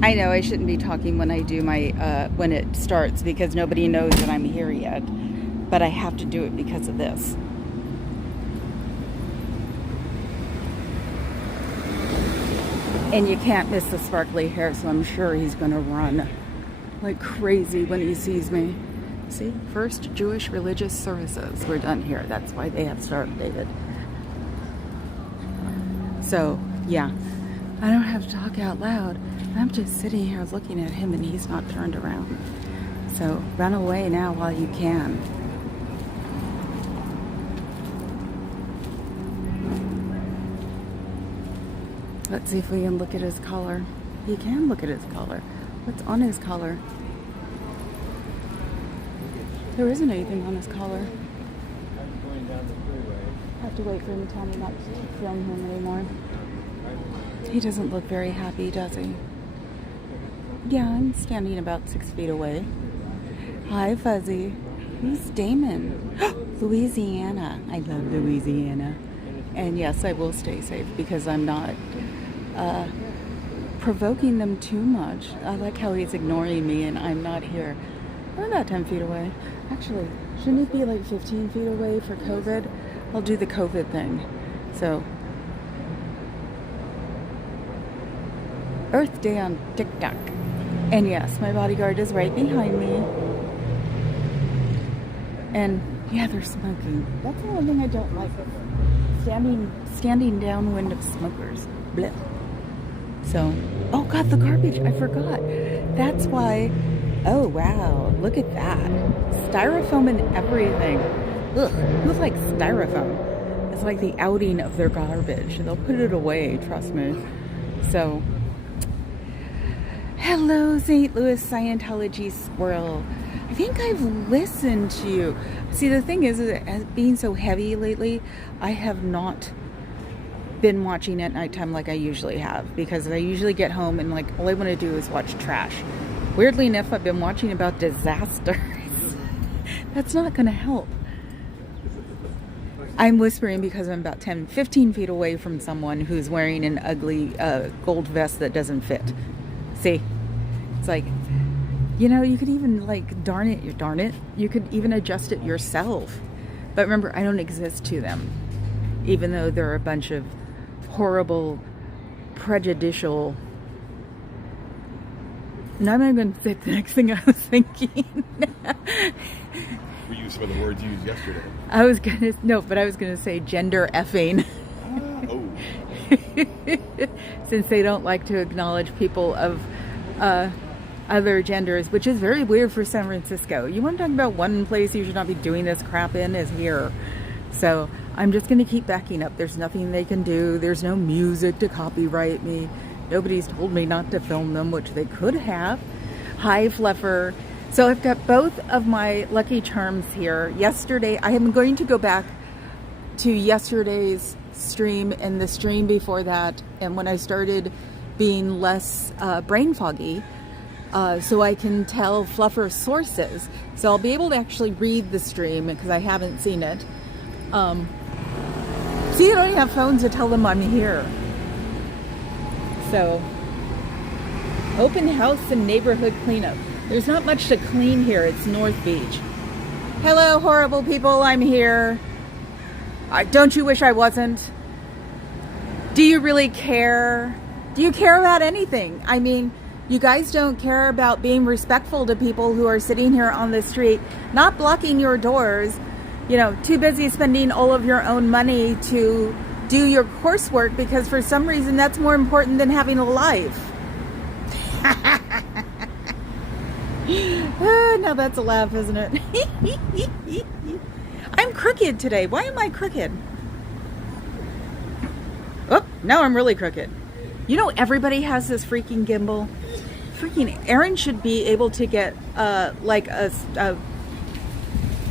I know I shouldn't be talking when I do my, when it starts because nobody knows that I'm here yet. But I have to do it because of this. And you can't miss the sparkly hair, so I'm sure he's going to run like crazy when he sees me. See, first Jewish religious services. We're done here. That's why they have started, David. So, yeah. I don't have to talk out loud. I'm just sitting here looking at him and he's not turned around. So run away now while you can. Let's see if we can look at his collar. He can look at his collar. What's on his collar? There isn't anything on his collar. I have to wait for him to tell me not to film him anymore. He doesn't look very happy, does he? Yeah, I'm standing about 6 feet away. Hi, Fuzzy. Who's Damon? Louisiana. I love Louisiana. And yes, I will stay safe because I'm not provoking them too much. I like how he's ignoring me and I'm not here. I'm about 10 feet away. Actually, shouldn't it be like 15 feet away for COVID? I'll do the COVID thing. So, Earth Day on TikTok. And yes, my bodyguard is right behind me. And yeah, they're smoking. That's the one thing I don't like. Standing downwind of smokers. Blech. So, oh God, the garbage, I forgot. That's why, oh wow, look at that. Styrofoam and everything. Ugh, who likes styrofoam? It's like the outing of their garbage. They'll put it away, trust me. So, hello, St. Louis Scientology squirrel. I think I've listened to you. See, the thing is being so heavy lately, I have not been watching at nighttime like I usually have, because I usually get home and like all I want to do is watch trash. Weirdly enough, I've been watching about disasters. That's not going to help. I'm whispering because I'm about 15 feet away from someone who's wearing an ugly gold vest that doesn't fit. See? It's like, you know, you could even like, darn it, you could even adjust it yourself. But remember, I don't exist to them. Even though they're a bunch of horrible, prejudicial... Now I'm not going to say the next thing I was thinking. We used some of the words you used yesterday. I was going to say gender effing. Since they don't like to acknowledge people of other genders, which is very weird for San Francisco. You want to talk about one place you should not be doing this crap in is here. So I'm just going to keep backing up. There's nothing they can do. There's no music to copyright me. Nobody's told me not to film them, which they could have. Hi, Fluffer. So I've got both of my Lucky Charms here. Yesterday, I am going to go back to yesterday's stream and the stream before that, and when I started being less brain foggy, so I can tell Fluffer sources. So I'll be able to actually read the stream because I haven't seen it. See, I don't even have phones to tell them I'm here. So, open house and neighborhood cleanup. There's not much to clean here. It's North Beach. Hello, horrible people. I'm here. Don't you wish I wasn't? Do you really care? Do you care about anything? I mean, you guys don't care about being respectful to people who are sitting here on the street, not blocking your doors, you know, too busy spending all of your own money to do your coursework because for some reason that's more important than having a life. Now that's a laugh, isn't it? I'm crooked today. Why am I crooked? Oh, now I'm really crooked. You know, everybody has this freaking gimbal. Freaking Aaron should be able to get like a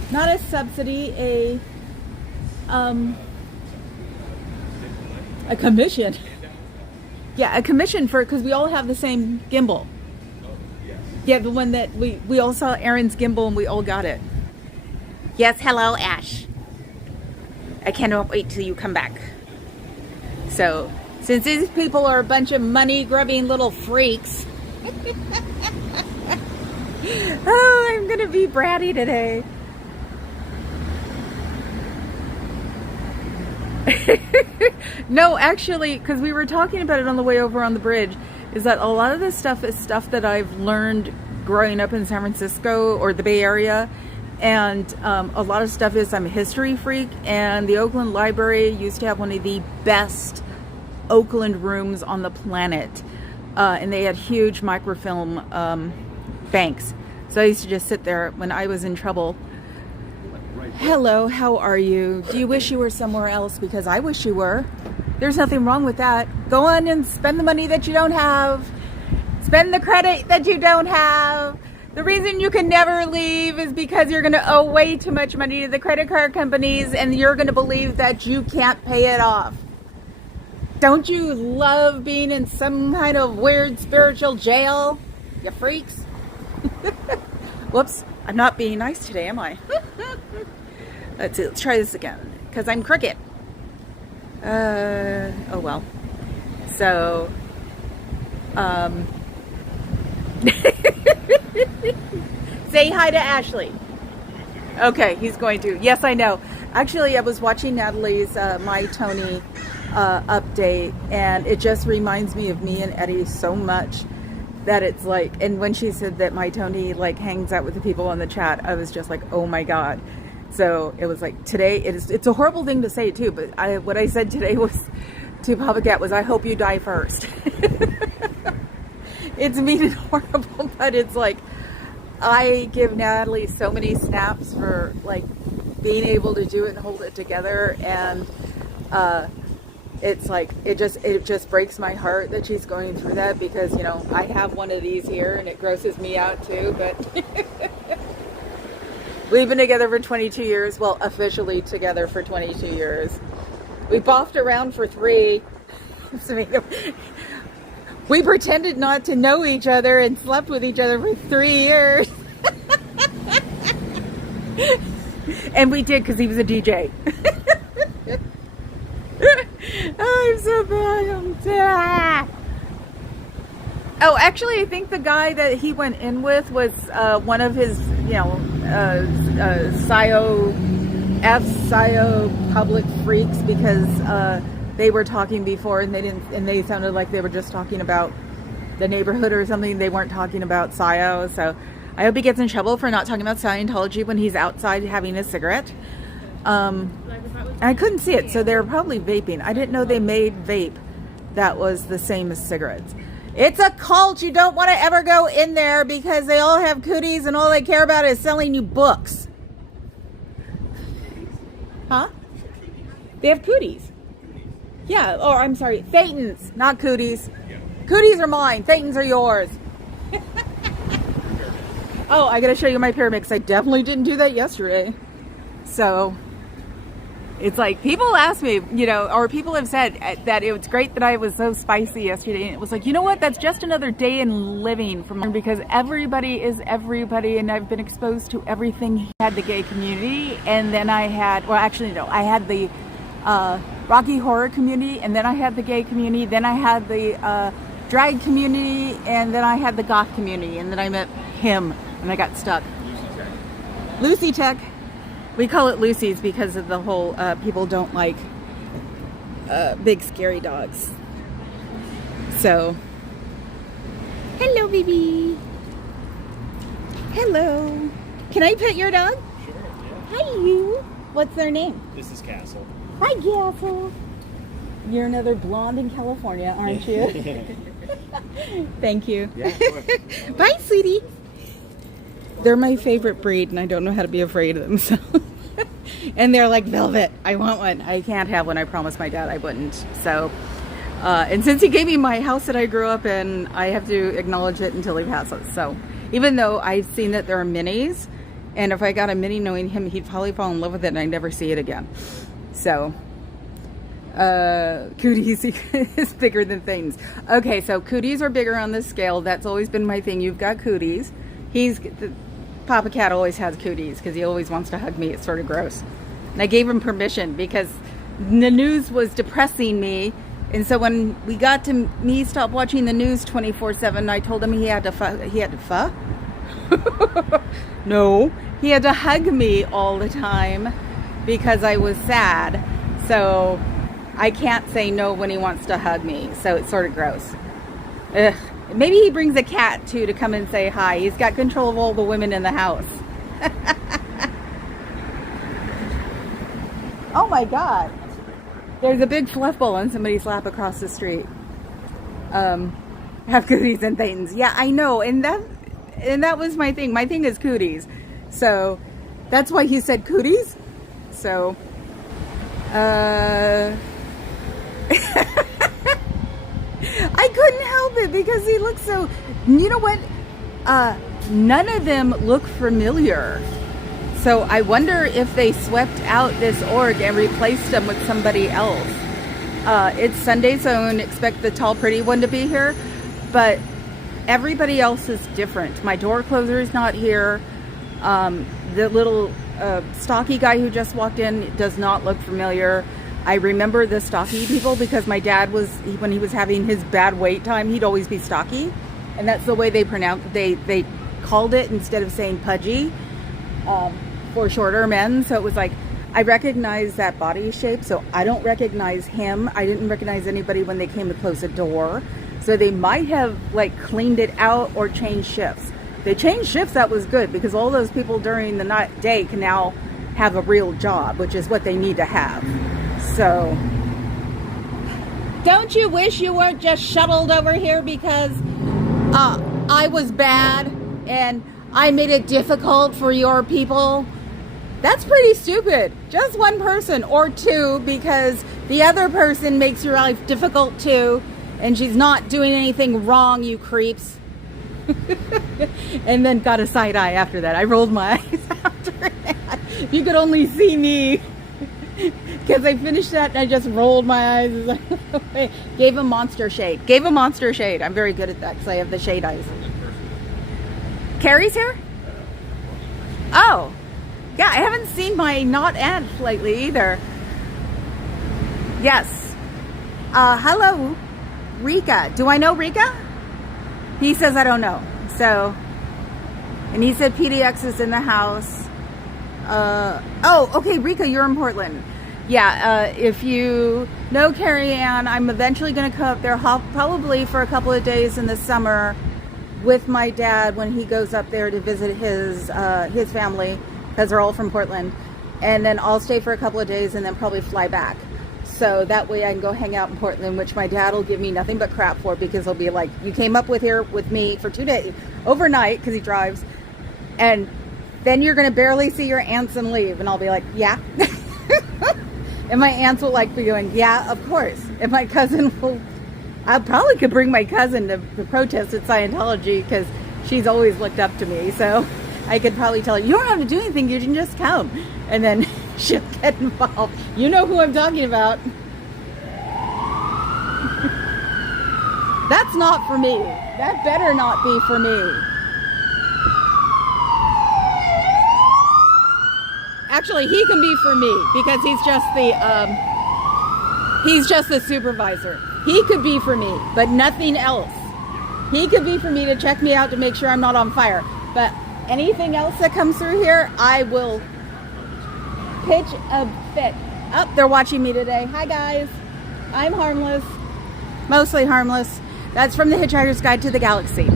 not a subsidy, a commission. Yeah, a commission for, because we all have the same gimbal. Yeah, the one that we all saw Aaron's gimbal and we all got it. Yes, hello, Ash. I cannot wait till you come back. So, since these people are a bunch of money-grubbing little freaks, Oh, I'm gonna be bratty today. No, actually, because we were talking about it on the way over on the bridge, is that a lot of this stuff is stuff that I've learned growing up in San Francisco or the Bay Area. And a lot of stuff is, I'm a history freak, and the Oakland Library used to have one of the best Oakland rooms on the planet. And they had huge microfilm banks. So I used to just sit there when I was in trouble. Hello, how are you? Do you wish you were somewhere else? Because I wish you were. There's nothing wrong with that. Go on and spend the money that you don't have. Spend the credit that you don't have. The reason you can never leave is because you're going to owe way too much money to the credit card companies, and you're going to believe that you can't pay it off. Don't you love being in some kind of weird spiritual jail, you freaks? Whoops, I'm not being nice today, am I? Let's see, let's try this again, because I'm crooked. Oh well. So, say hi to Ashley. Okay, he's going to. Yes, I know. Actually, I was watching Natalie's My Tony update, and it just reminds me of me and Eddie so much that it's like, and when she said that My Tony like hangs out with the people on the chat, I was just like, oh my God. So it was like, today, it's a horrible thing to say too, but what I said today was to Papa Cat was, I hope you die first. It's mean and horrible, but it's like, I give Natalie so many snaps for like being able to do it and hold it together, and it's like, it just breaks my heart that she's going through that, because, you know, I have one of these here and it grosses me out too, but we've been together for 22 years. Well, officially together for 22 years. We boffed around for 3. We pretended not to know each other and slept with each other for 3 years. And we did, because he was a DJ. Oh, I'm so bad. Oh, actually, I think the guy that he went in with was one of his, you know, Scio public freaks, because they were talking before and they sounded like they were just talking about the neighborhood or something. They weren't talking about Scio. So I hope he gets in trouble for not talking about Scientology when he's outside having a cigarette. I couldn't see it, so they were probably vaping. I didn't know they made vape that was the same as cigarettes. It's a cult. You don't want to ever go in there, because they all have cooties and all they care about is selling you books. Huh? They have cooties. Yeah, oh, I'm sorry. Thetans, not cooties. Cooties are mine. Thetans are yours. Oh, I gotta show you my pyramid, because I definitely didn't do that yesterday. So, it's like, people ask me, you know, or people have said that it was great that I was so spicy yesterday. And it was like, you know what? That's just another day in living from, because everybody is everybody, and I've been exposed to everything. I had the gay community, and then I had, well, actually, no, I had the Rocky Horror community, and then I had the gay community, then I had the drag community, and then I had the goth community, and then I met him, and I got stuck. Lucy Tech. We call it Lucy's because of the whole, people don't like big scary dogs. So, hello baby. Hello. Can I pet your dog? Sure, yeah. Hi you. What's their name? This is Castle. Hi Castle. You're another blonde in California, aren't you? Thank you. Yeah, of course. Bye sweetie. They're my favorite breed, and I don't know how to be afraid of them. So, and they're like velvet. I want one. I can't have one. I promised my dad I wouldn't. So, and since he gave me my house that I grew up in, I have to acknowledge it until he passes. So, even though I've seen that there are minis, and if I got a mini knowing him, he'd probably fall in love with it, and I'd never see it again. So, cooties is bigger than things. Okay, so cooties are bigger on this scale. That's always been my thing. You've got cooties. Papa Cat always has cooties because he always wants to hug me. It's sort of gross. And I gave him permission because the news was depressing me And so when we got to me stop watching the news 24/7, I told him he had to no, he had to hug me all the time because I was sad. So I can't say no when he wants to hug me. So it's sort of gross. Ugh. Maybe he brings a cat too to come and say hi. He's got control of all the women in the house. Oh my God. There's a big fluff ball on somebody's lap across the street. Have cooties and things. Yeah, I know. And that was my thing. My thing is cooties. So that's why he said cooties. So, I couldn't help it because he looks so, you know what? None of them look familiar. So I wonder if they swept out this org and replaced them with somebody else. It's Sunday, so I wouldn't expect the tall, pretty one to be here. But everybody else is different. My door closer is not here. The little stocky guy who just walked in does not look familiar. I remember the stocky people because my dad was, when he was having his bad wait time, he'd always be stocky. And that's the way they they called it instead of saying pudgy. For shorter men. So it was like, I recognize that body shape, so I don't recognize him. I didn't recognize anybody when they came to close the door. So they might have like cleaned it out or changed shifts. They changed shifts, that was good, because all those people during the day can now have a real job, which is what they need to have. So don't you wish you weren't just shuttled over here because I was bad and I made it difficult for your people? That's pretty stupid. Just one person or two, because the other person makes your life difficult too, and she's not doing anything wrong, you creeps. And then got a side eye after that. I rolled my eyes after that. If you could only see me. Because I finished that and I just rolled my eyes. Gave him monster shade. Gave him monster shade. I'm very good at that because I have the shade eyes. Carrie's here? Oh. Yeah, I haven't seen my not aunt lately either. Yes. Hello, Rika. Do I know Rika? He says I don't know. So, and he said PDX is in the house. Oh, okay, Rika, you're in Portland. Yeah, if you know Carrie Ann, I'm eventually going to come up there probably for a couple of days in the summer with my dad when he goes up there to visit his family, because they're all from Portland. And then I'll stay for a couple of days and then probably fly back. So that way I can go hang out in Portland, which my dad will give me nothing but crap for, because he'll be like, you came up here with me for 2 days, overnight, because he drives, and then you're going to barely see your aunts and leave. And I'll be like, yeah. And my aunts will like be going, yeah, of course. And my cousin will, I probably could bring my cousin to protest at Scientology, because she's always looked up to me. So I could probably tell her, you don't have to do anything, you can just come. And then she'll get involved. You know who I'm talking about. That's not for me. That better not be for me. Actually, he can be for me, because he's just the supervisor. He could be for me, but nothing else. He could be for me to check me out to make sure I'm not on fire. But anything else that comes through here, I will pitch a fit. Oh, they're watching me today. Hi guys. I'm harmless. Mostly harmless. That's from the Hitchhiker's Guide to the Galaxy.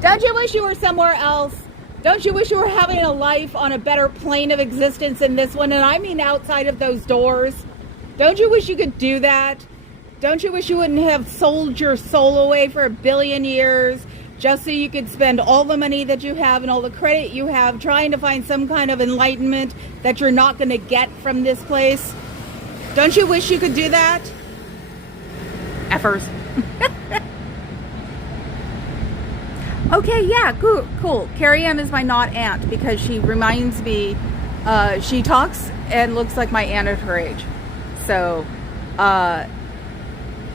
Don't you wish you were somewhere else? Don't you wish you were having a life on a better plane of existence than this one? And I mean outside of those doors. Don't you wish you could do that? Don't you wish you wouldn't have sold your soul away for 1 billion years just so you could spend all the money that you have and all the credit you have trying to find some kind of enlightenment that you're not going to get from this place? Don't you wish you could do that? Effers. Okay, yeah, cool. Carrie Ann is my not aunt, because she reminds me, she talks and looks like my aunt at her age. So, and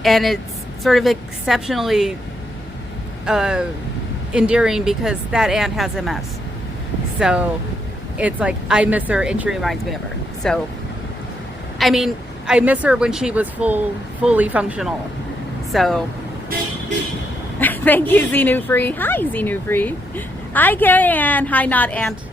it's sort of exceptionally endearing, because that aunt has MS. So it's like I miss her and she reminds me of her. So, I mean, I miss her when she was fully functional. So thank you, Xenu Free. Hi, Xenu Free. Hi, Carrie Ann. Hi, not Aunt.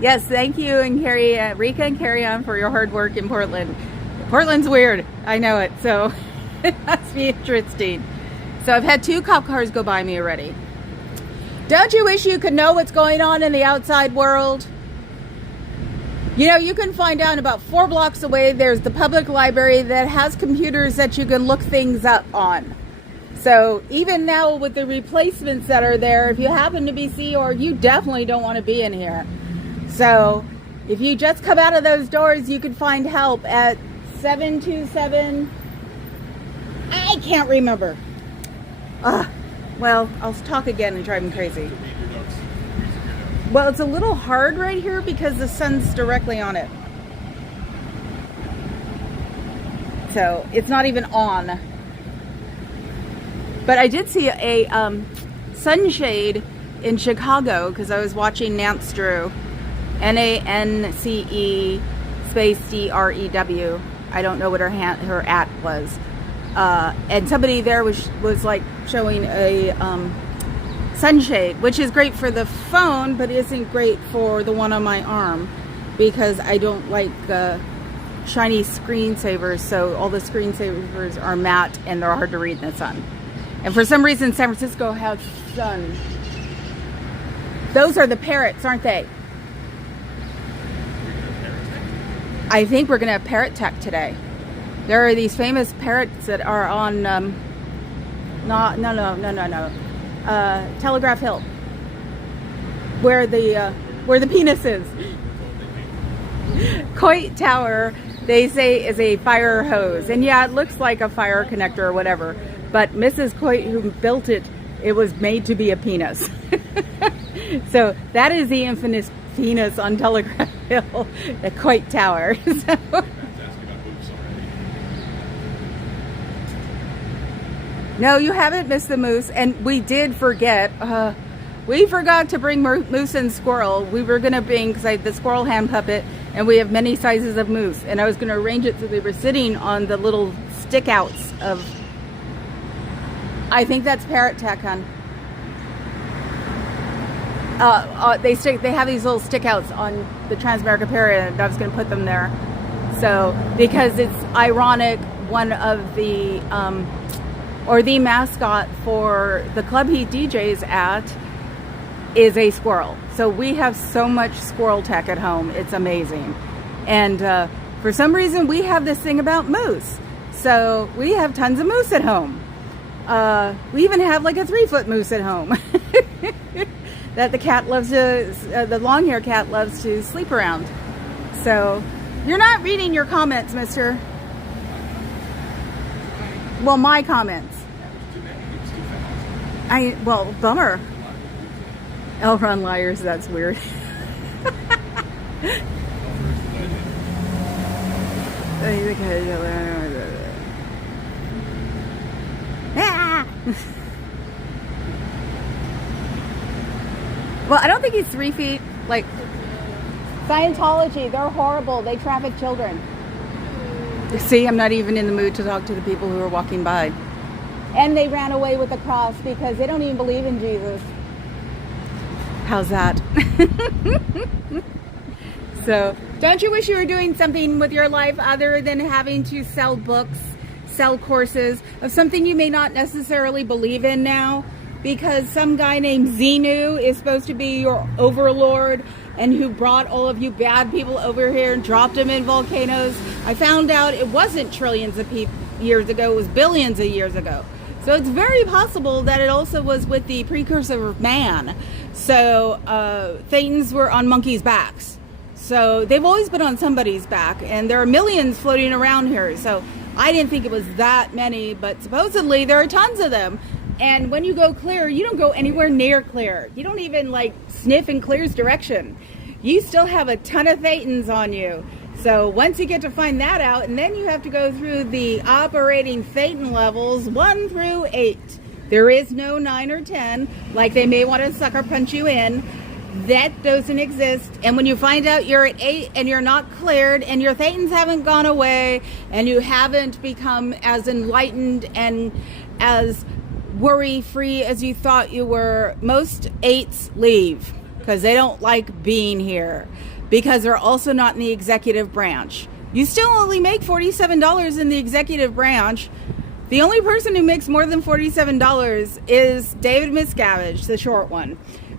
Yes, thank you, and Carrie, Rika and Carrie Ann, for your hard work in Portland. Portland's weird. I know it. So it must be interesting. So I've had 2 cop cars go by me already. Don't you wish you could know what's going on in the outside world? You know, you can find out about 4 blocks away. There's the public library that has computers that you can look things up on. So even now with the replacements that are there, if you happen to be Seor, you definitely don't want to be in here. So if you just come out of those doors, you can find help at 727. I can't remember. Well, I'll talk again and drive me crazy. Well, it's a little hard right here because the sun's directly on it. So it's not even on. But I did see a sunshade in Chicago because I was watching Nance Drew. Nance space DREW. I don't know what her at was. And somebody there was like showing a sunshade, which is great for the phone, but isn't great for the one on my arm because I don't like shiny screensavers. So all the screensavers are matte and they're hard to read in the sun. And for some reason, San Francisco has sun. Those are the parrots, aren't they? I think we're going to have parrot tech today. There are these famous parrots that are on, Telegraph Hill, where the penis is. Coit Tower, they say, is a fire hose, and yeah, it looks like a fire connector or whatever. But Mrs. Coit, who built it, it was made to be a penis. So that is the infamous penis on Telegraph Hill, the Coit Tower. So. No, you haven't missed the moose, and we did forget. We forgot to bring moose and squirrel. We were going to bring, because I had the squirrel hand puppet, and we have many sizes of moose, and I was going to arrange it so they were sitting on the little stick outs of, I think that's parrot tech, hon. They have these little stick outs on the Transamerica Parrot, and I was going to put them there. So, because it's ironic, one of the, or the mascot for the club he DJs at is a squirrel. So we have so much squirrel tech at home. It's amazing. And for some reason, we have this thing about moose. So we have tons of moose at home. We even have like a 3-foot moose at home that the cat loves to, the long hair cat loves to sleep around. So you're not reading your comments, mister. Well, my comments. Well, bummer. L run liars, that's weird. Well, I don't think he's 3 feet. Like, Scientology, they're horrible. They traffic children. See, I'm not even in the mood to talk to the people who are walking by. And they ran away with the cross because they don't even believe in Jesus. How's that? So, don't you wish you were doing something with your life other than having to sell books, sell courses of something you may not necessarily believe in now? Because some guy named Xenu is supposed to be your overlord and who brought all of you bad people over here and dropped them in volcanoes. I found out it wasn't trillions of years ago, it was billions of years ago. So it's very possible that it also was with the precursor of man. So Thetans were on monkeys' backs. So they've always been on somebody's back, and there are millions floating around here. So I didn't think it was that many, but supposedly there are tons of them. And when you go clear, you don't go anywhere near clear. You don't even like sniff in clear's direction. You still have a ton of Thetans on you. So once you get to find that out, and then you have to go through the operating Thetan levels 1 through 8. There is no 9 or 10, like they may want to sucker punch you in. that doesn't exist. And when you find out you're at 8 and you're not cleared and your thetans haven't gone away and you haven't become as enlightened and as worry-free as you thought you were, most 8s leave because they don't like being here, because they're also not in the executive branch. You still only make $47 in the executive branch. The only person who makes more than $47 is David Miscavige, the short one,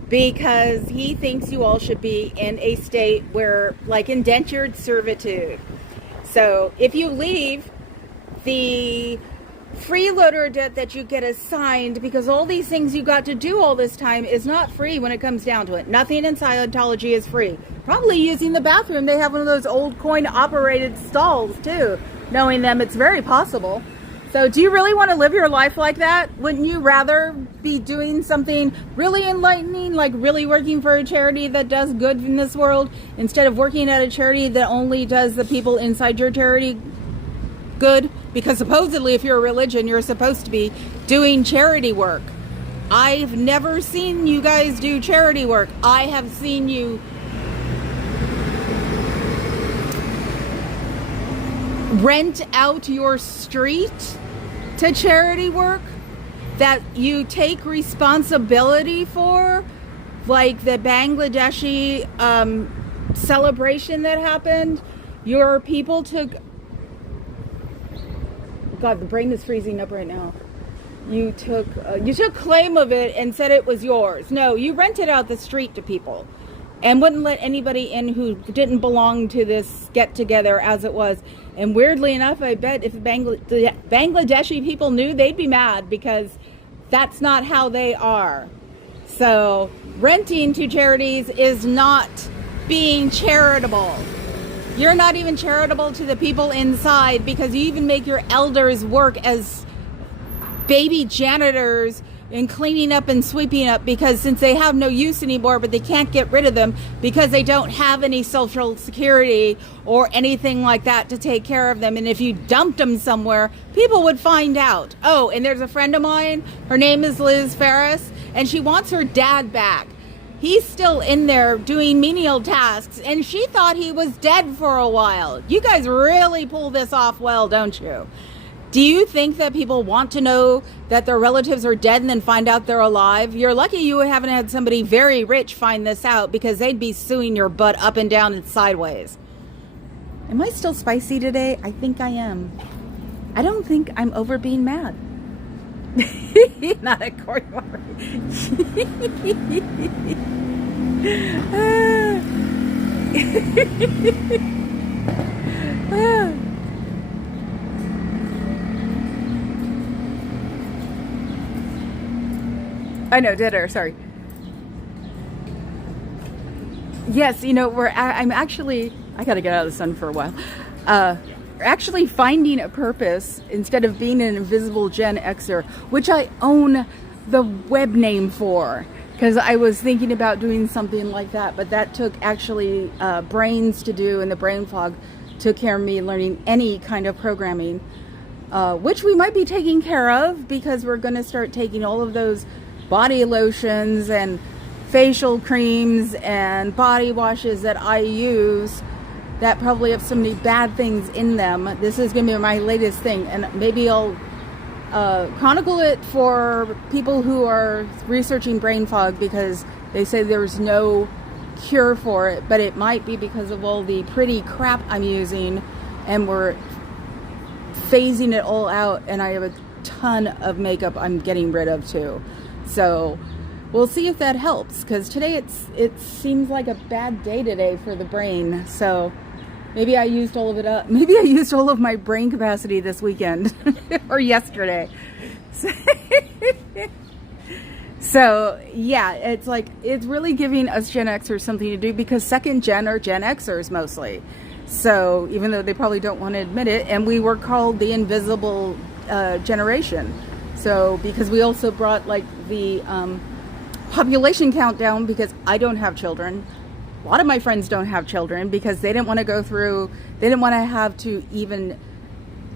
because he thinks you all should be in a state where, like, indentured servitude. So if you leave, the freeloader debt that you get assigned, because all these things you got to do all this time, is not free when it comes down to it. Nothing in Scientology is free. Probably using the bathroom, they have one of those old coin operated stalls too. Knowing them, it's very possible. So do you really want to live your life like that? Wouldn't you rather be doing something really enlightening, like really working for a charity that does good in this world, instead of working at a charity that only does the people inside your charity good? Because supposedly if you're a religion, you're supposed to be doing charity work. I've never seen you guys do charity work. I have seen you rent out your street to charity work that you take responsibility for, like the Bangladeshi celebration that happened. Your people took, God, the brain is freezing up right now. You took claim of it and said it was yours. No, you rented out the street to people and wouldn't let anybody in who didn't belong to this get together as it was. And weirdly enough, I bet if the Bangladeshi people knew, they'd be mad, because that's not how they are. So renting to charities is not being charitable. You're not even charitable to the people inside, because you even make your elders work as baby janitors and cleaning up and sweeping up, because since they have no use anymore, but they can't get rid of them because they don't have any social security or anything like that to take care of them. And if you dumped them somewhere, people would find out. Oh, and there's a friend of mine, her name is Liz Ferris, and she wants her dad back. He's still in there doing menial tasks, and she thought he was dead for a while. You guys really pull this off well, don't you? Do you think that people want to know that their relatives are dead and then find out they're alive? You're lucky you haven't had somebody very rich find this out, because they'd be suing your butt up and down and sideways. Am I still spicy today? I think I am. I don't think I'm over being mad. Not a Corey I know, dead air, sorry. Yes, you know, I'm actually, I gotta get out of the sun for a while. Actually finding a purpose instead of being an invisible Gen Xer, which I own the web name for, because I was thinking about doing something like that, but that took actually brains to do, and the brain fog took care of me learning any kind of programming, which we might be taking care of, because we're going to start taking all of those body lotions and facial creams and body washes that I use that probably have so many bad things in them. This is going to be my latest thing, and maybe I'll chronicle it for people who are researching brain fog, because they say there's no cure for it, but it might be because of all the pretty crap I'm using, and we're phasing it all out, and I have a ton of makeup I'm getting rid of too. So we'll see if that helps, because today it seems like a bad day today for the brain. So maybe I used all of it up. Maybe I used all of my brain capacity this weekend or yesterday. So yeah, it's like, it's really giving us Gen Xers something to do, because second gen are Gen Xers mostly. So even though they probably don't want to admit it, and we were called the invisible generation. So because we also brought like the population count down, because I don't have children. A lot of my friends don't have children because they didn't want to go through, they didn't want to have to even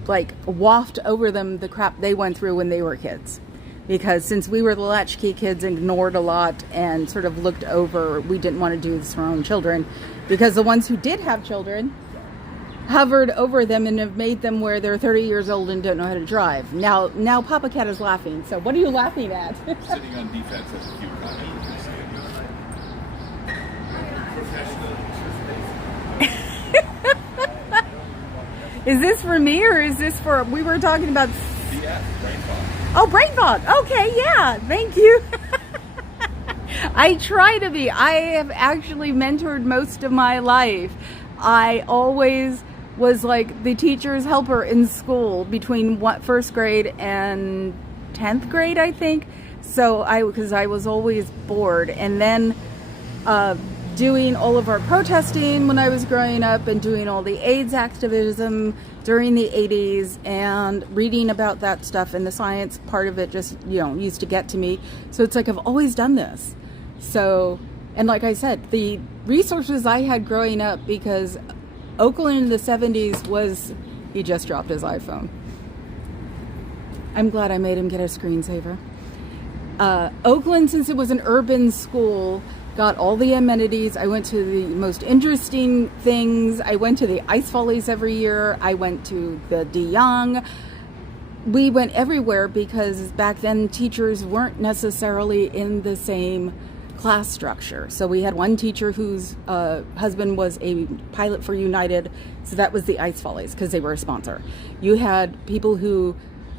like waft over them the crap they went through when they were kids. because since we were the latchkey kids, ignored a lot and sort of looked over, we didn't want to do this for our own children, because the ones who did have children hovered over them and have made them where they're 30 years old and don't know how to drive. Now Papa Cat is laughing. So what are you laughing at? Sitting on defense, that's a cute comment. Is this for me or is this for, we were talking about... Yeah, brain fog. Oh, brain fog. Okay, yeah, thank you. I try to be. I have actually mentored most of my life. I always was like the teacher's helper in school between first grade and 10th grade, I think. So because I was always bored. And then doing all of our protesting when I was growing up and doing all the AIDS activism during the 80s and reading about that stuff, and the science part of it just, used to get to me. So it's like I've always done this. So, and like I said, the resources I had growing up, because Oakland in the 70s was, he just dropped his iPhone. I'm glad I made him get a screensaver. Oakland, since it was an urban school, got all the amenities. I went to the most interesting things. I went to the ice follies every year. I went to the De Young. We went everywhere because back then teachers weren't necessarily in the same class structure. So we had one teacher whose husband was a pilot for United, so that was the ice follies because they were a sponsor. You had people who,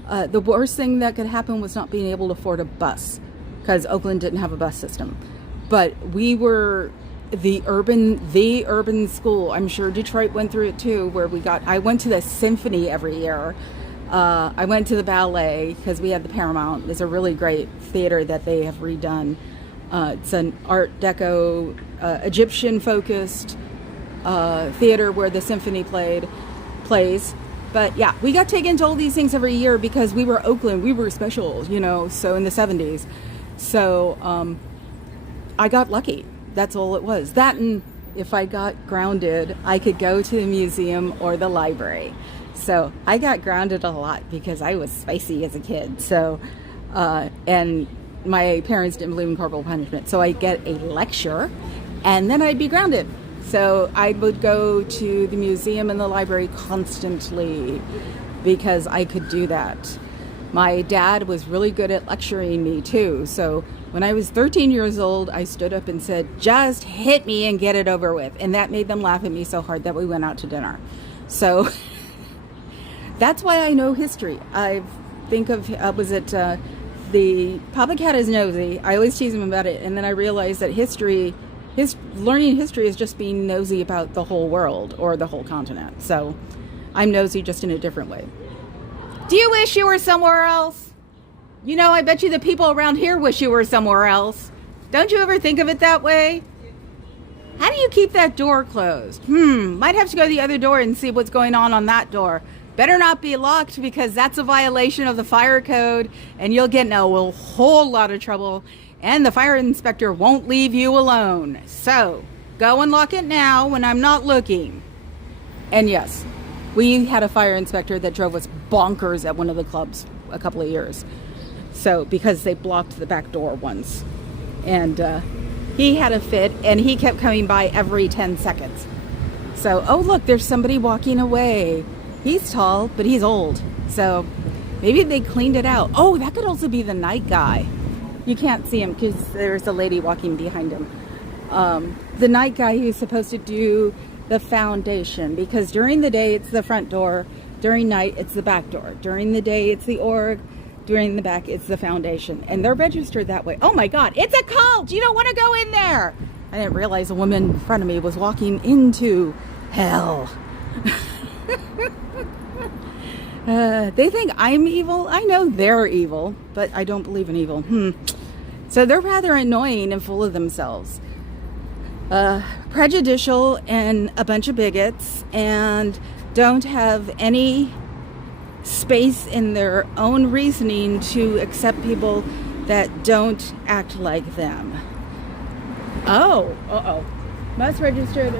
the worst thing that could happen was not being able to afford a bus, because Oakland didn't have a bus system. But we were the urban school. I'm sure Detroit went through it too, where I went to the symphony every year. I went to the ballet because we had the Paramount. It's a really great theater that they have redone. It's an Art Deco, Egyptian focused theater where the symphony plays. But yeah, we got taken to all these things every year because we were Oakland. We were special, so in the 70s. So, I got lucky. That's all it was. That, and if I got grounded, I could go to the museum or the library. So I got grounded a lot because I was spicy as a kid. So, and my parents didn't believe in corporal punishment. So I'd get a lecture and then I'd be grounded. So I would go to the museum and the library constantly because I could do that. My dad was really good at lecturing me too. So when I was 13 years old, I stood up and said, just hit me and get it over with. And that made them laugh at me so hard that we went out to dinner. So that's why I know history. I think of, the Papa Cat is nosy. I always tease him about it. And then I realized that learning history is just being nosy about the whole world or the whole continent. So I'm nosy just in a different way. Do you wish you were somewhere else? I bet you the people around here wish you were somewhere else. Don't you ever think of it that way? How do you keep that door closed? Might have to go to the other door and see what's going on that door. Better not be locked because that's a violation of the fire code and you'll get in a whole lot of trouble and the fire inspector won't leave you alone. So go and lock it now when I'm not looking. And yes, we had a fire inspector that drove us bonkers at one of the clubs a couple of years. So, because they blocked the back door once. And he had a fit, and he kept coming by every 10 seconds. So, oh look, there's somebody walking away. He's tall, but he's old. So, maybe they cleaned it out. Oh, that could also be the night guy. You can't see him because there's a lady walking behind him. The night guy who's supposed to do the foundation. Because during the day, it's the front door. During night, it's the back door. During the day, it's the org. During the back, it's the foundation. And they're registered that way. Oh my God, it's a cult! You don't want to go in there! I didn't realize a woman in front of me was walking into hell. They think I'm evil. I know they're evil, but I don't believe in evil. So they're rather annoying and full of themselves. Prejudicial and a bunch of bigots, and don't have any space in their own reasoning to accept people that don't act like them. Must register.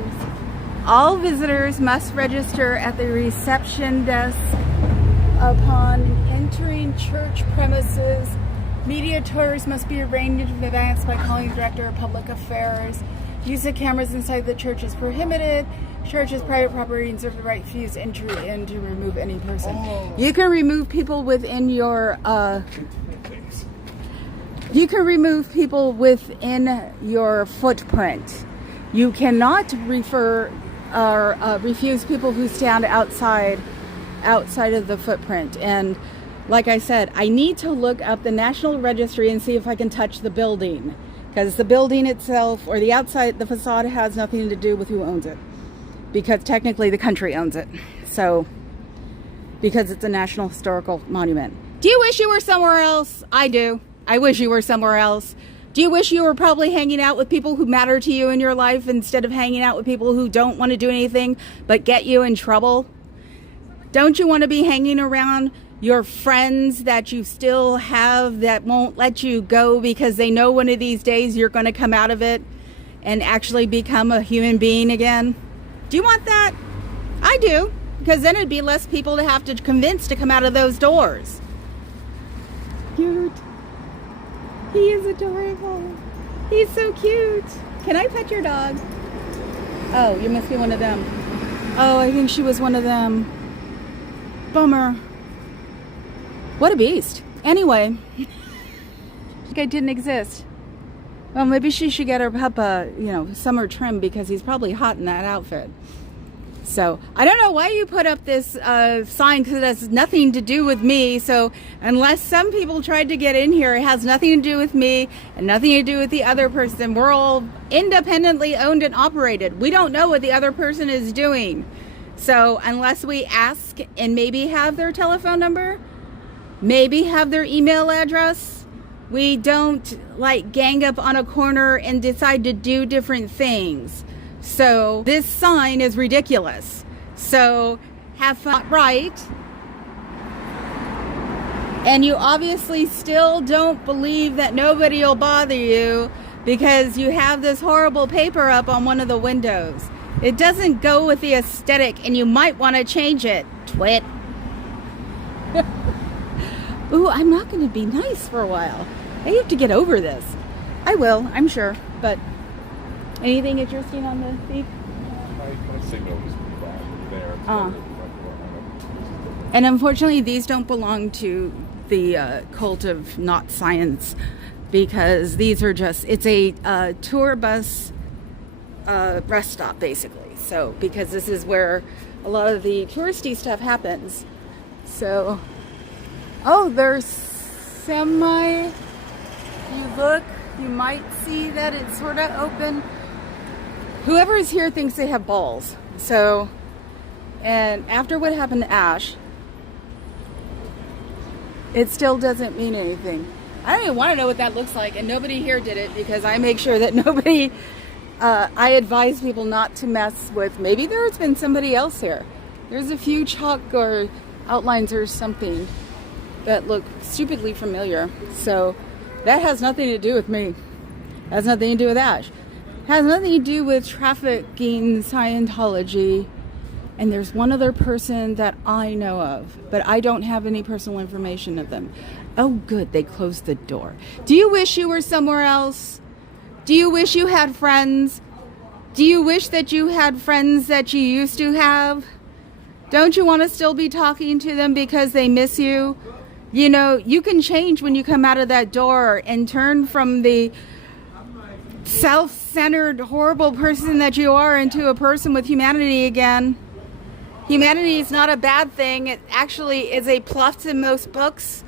All visitors must register at the reception desk upon entering church premises Media tours must be arranged in advance by calling the Director of Public Affairs. Use of cameras inside the church is prohibited. Church is private property and reserve the right to refuse entry and to remove any person. You can remove people within your footprint. You cannot refer or refuse people who stand outside of the footprint. And like I said, I need to look up the National Registry and see if I can touch the building, because the building itself or the outside, the facade, has nothing to do with who owns it, because technically the country owns it. So, because it's a National Historical Monument. Do you wish you were somewhere else? I do. I wish you were somewhere else. Do you wish you were probably hanging out with people who matter to you in your life instead of hanging out with people who don't want to do anything but get you in trouble? Don't you want to be hanging around your friends that you still have that won't let you go because they know one of these days you're going to come out of it and actually become a human being again? Do you want that? I do, because then it'd be less people to have to convince to come out of those doors. Cute. He is adorable. He's so cute. Can I pet your dog? Oh, you must be one of them. Oh, I think she was one of them. Bummer. What a beast. Anyway, this guy didn't exist. Well, maybe she should get her pup a, summer trim, because he's probably hot in that outfit. So, I don't know why you put up this sign, because it has nothing to do with me. So, unless some people tried to get in here, it has nothing to do with me and nothing to do with the other person. We're all independently owned and operated. We don't know what the other person is doing. So, unless we ask and maybe have their telephone number, maybe have their email address, we don't gang up on a corner and decide to do different things. So this sign is ridiculous. So have fun, right? And you obviously still don't believe that nobody will bother you because you have this horrible paper up on one of the windows. It doesn't go with the aesthetic, and you might want to change it. Twit. Ooh, I'm not going to be nice for a while. I have to get over this. I will, I'm sure. But anything interesting on the thief? My signal was there. And unfortunately, these don't belong to the cult of not science, because these are just, it's a tour bus rest stop, basically. So, because this is where a lot of the touristy stuff happens. So, oh, there's semi, you look, you might see that it's sort of open. Whoever is here thinks they have balls. So, and after what happened to Ash, it still doesn't mean anything. I don't even want to know what that looks like, and nobody here did it, because I make sure that nobody, I advise people not to mess with, maybe there's been somebody else here. There's a few chalk or outlines or something that look stupidly familiar. So that has nothing to do with me. Has nothing to do with Ash. Has nothing to do with trafficking Scientology. And there's one other person that I know of, but I don't have any personal information of them. Oh, good, they closed the door. Do you wish you were somewhere else? Do you wish you had friends? Do you wish that you had friends that you used to have? Don't you want to still be talking to them because they miss you? You know, you can change when you come out of that door and turn from the self-centered, horrible person that you are into a person with humanity again. Humanity is not a bad thing. It actually is a plus in most books.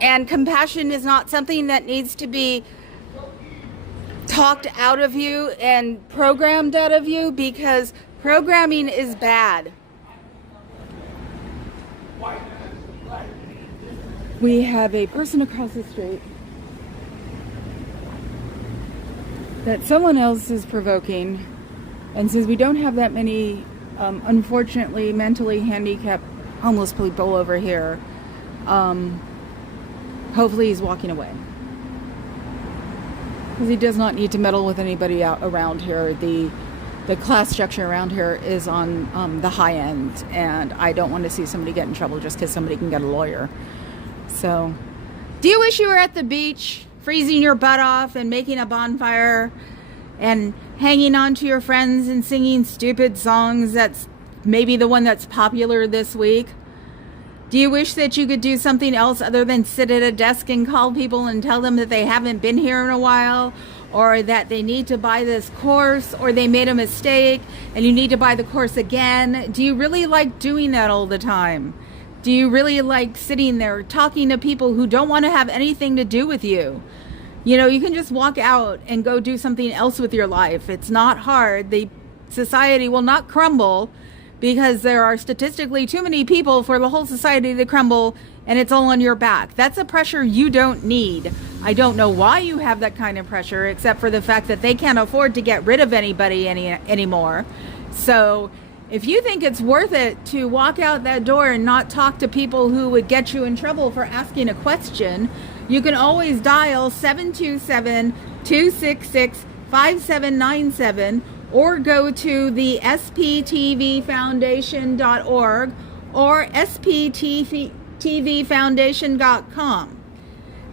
And compassion is not something that needs to be talked out of you and programmed out of you, because programming is bad. We have a person across the street that someone else is provoking, and since we don't have that many unfortunately mentally handicapped homeless people over here, hopefully he's walking away, because he does not need to meddle with anybody out around here. The class structure around here is on the high end, and I don't want to see somebody get in trouble just because somebody can get a lawyer. So Do you wish you were at the beach, freezing your butt off and making a bonfire and hanging on to your friends and singing stupid songs that's maybe the one that's popular this week? Do you wish that you could do something else other than sit at a desk and call people and tell them that they haven't been here in a while, or that they need to buy this course, or they made a mistake and you need to buy the course again? Do you really like doing that all the time? Do you really like sitting there talking to people who don't want to have anything to do with you? You know, you can just walk out and go do something else with your life. It's not hard. The society will not crumble because there are statistically too many people for the whole society to crumble, and it's all on your back. That's a pressure you don't need. I don't know why you have that kind of pressure, except for the fact that they can't afford to get rid of anybody anymore. So if you think it's worth it to walk out that door and not talk to people who would get you in trouble for asking a question, you can always dial 727-266-5797 or go to the sptvfoundation.org or sptvfoundation.com.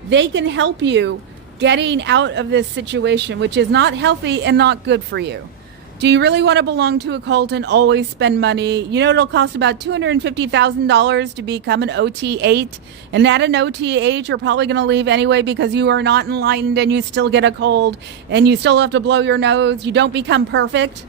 They can help you getting out of this situation, which is not healthy and not good for you. Do you really want to belong to a cult and always spend money? You know, it'll cost about $250,000 to become an OT8. And at an OT8, you're probably going to leave anyway because you are not enlightened and you still get a cold and you still have to blow your nose. You don't become perfect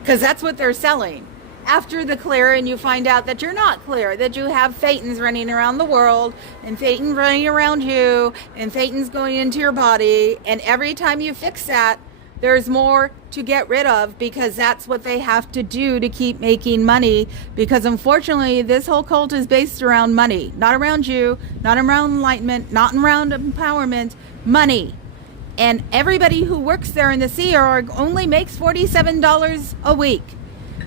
because that's what they're selling. After the clear, and you find out that you're not clear, that you have Phaetons running around the world and Phaeton running around you and Phaeton's going into your body. And every time you fix that, there's more to get rid of because that's what they have to do to keep making money. Because unfortunately, this whole cult is based around money, not around you, not around enlightenment, not around empowerment, money. And everybody who works there in the Sea Org only makes $47 a week.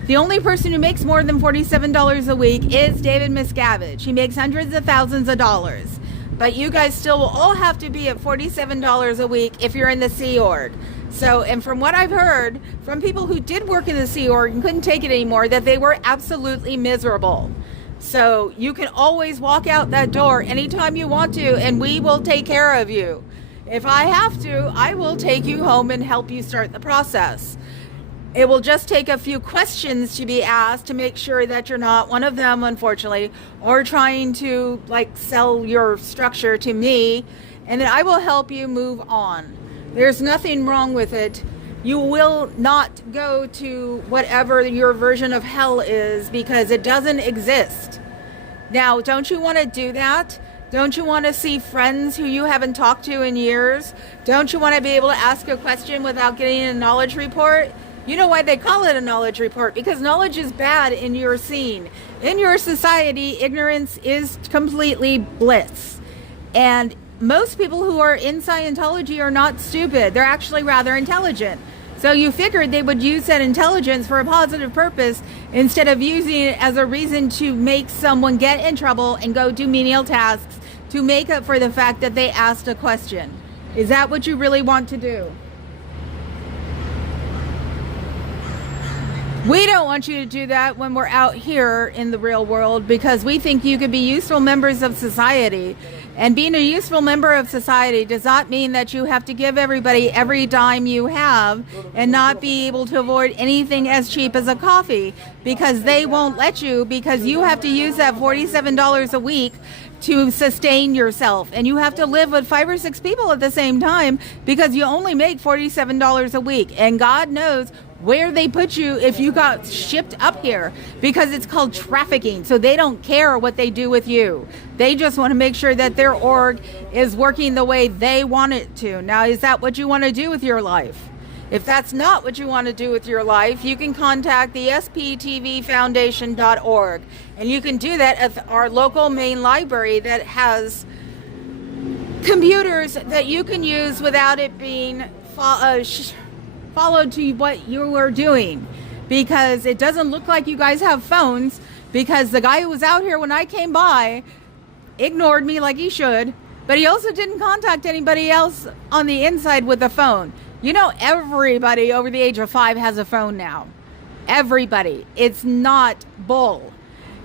The only person who makes more than $47 a week is David Miscavige. He makes hundreds of thousands of dollars. But you guys still will all have to be at $47 a week if you're in the Sea Org. So, and from what I've heard from people who did work in the Sea Org and couldn't take it anymore, that they were absolutely miserable. So you can always walk out that door anytime you want to, and we will take care of you. If I have to, I will take you home and help you start the process. It will just take a few questions to be asked to make sure that you're not one of them, unfortunately, or trying to sell your structure to me, and then I will help you move on. There's nothing wrong with it. You will not go to whatever your version of hell is because it doesn't exist. Now, don't you want to do that? Don't you want to see friends who you haven't talked to in years? Don't you want to be able to ask a question without getting a knowledge report? You know why they call it a knowledge report? Because knowledge is bad in your scene. In your society, ignorance is completely bliss. And most people who are in Scientology are not stupid. They're actually rather intelligent. So you figured they would use that intelligence for a positive purpose instead of using it as a reason to make someone get in trouble and go do menial tasks to make up for the fact that they asked a question. Is that what you really want to do? We don't want you to do that when we're out here in the real world because we think you could be useful members of society. And being a useful member of society does not mean that you have to give everybody every dime you have and not be able to avoid anything as cheap as a coffee because they won't let you because you have to use that $47 a week to sustain yourself. And you have to live with 5 or 6 people at the same time because you only make $47 a week. And God knows where they put you if you got shipped up here because it's called trafficking. So they don't care what they do with you. They just want to make sure that their org is working the way they want it to. Now, is that what you want to do with your life? If that's not what you want to do with your life, you can contact the sptvfoundation.org. And you can do that at our local main library that has computers that you can use without it being followed to what you were doing, because it doesn't look like you guys have phones, because the guy who was out here when I came by ignored me like he should, but he also didn't contact anybody else on the inside with a phone. You know, everybody over the age of 5 has a phone now. Everybody. It's not bull.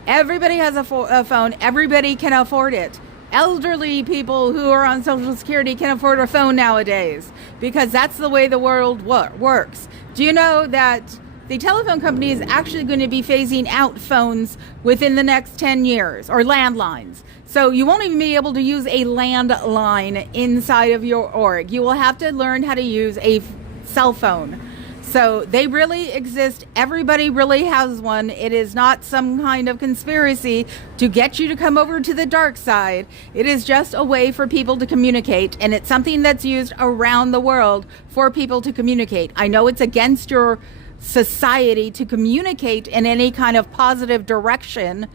Everybody has a phone. Everybody can afford it. elderly people who are on Social Security can afford a phone nowadays, because that's the way the world works. Do you know that the telephone company is actually going to be phasing out phones within the next 10 years, or landlines? So you won't even be able to use a landline inside of your org. You will have to learn how to use a cell phone. So they really exist. Everybody really has one. It is not some kind of conspiracy to get you to come over to the dark side. It is just a way for people to communicate, and it's something that's used around the world for people to communicate. I know it's against your society to communicate in any kind of positive direction,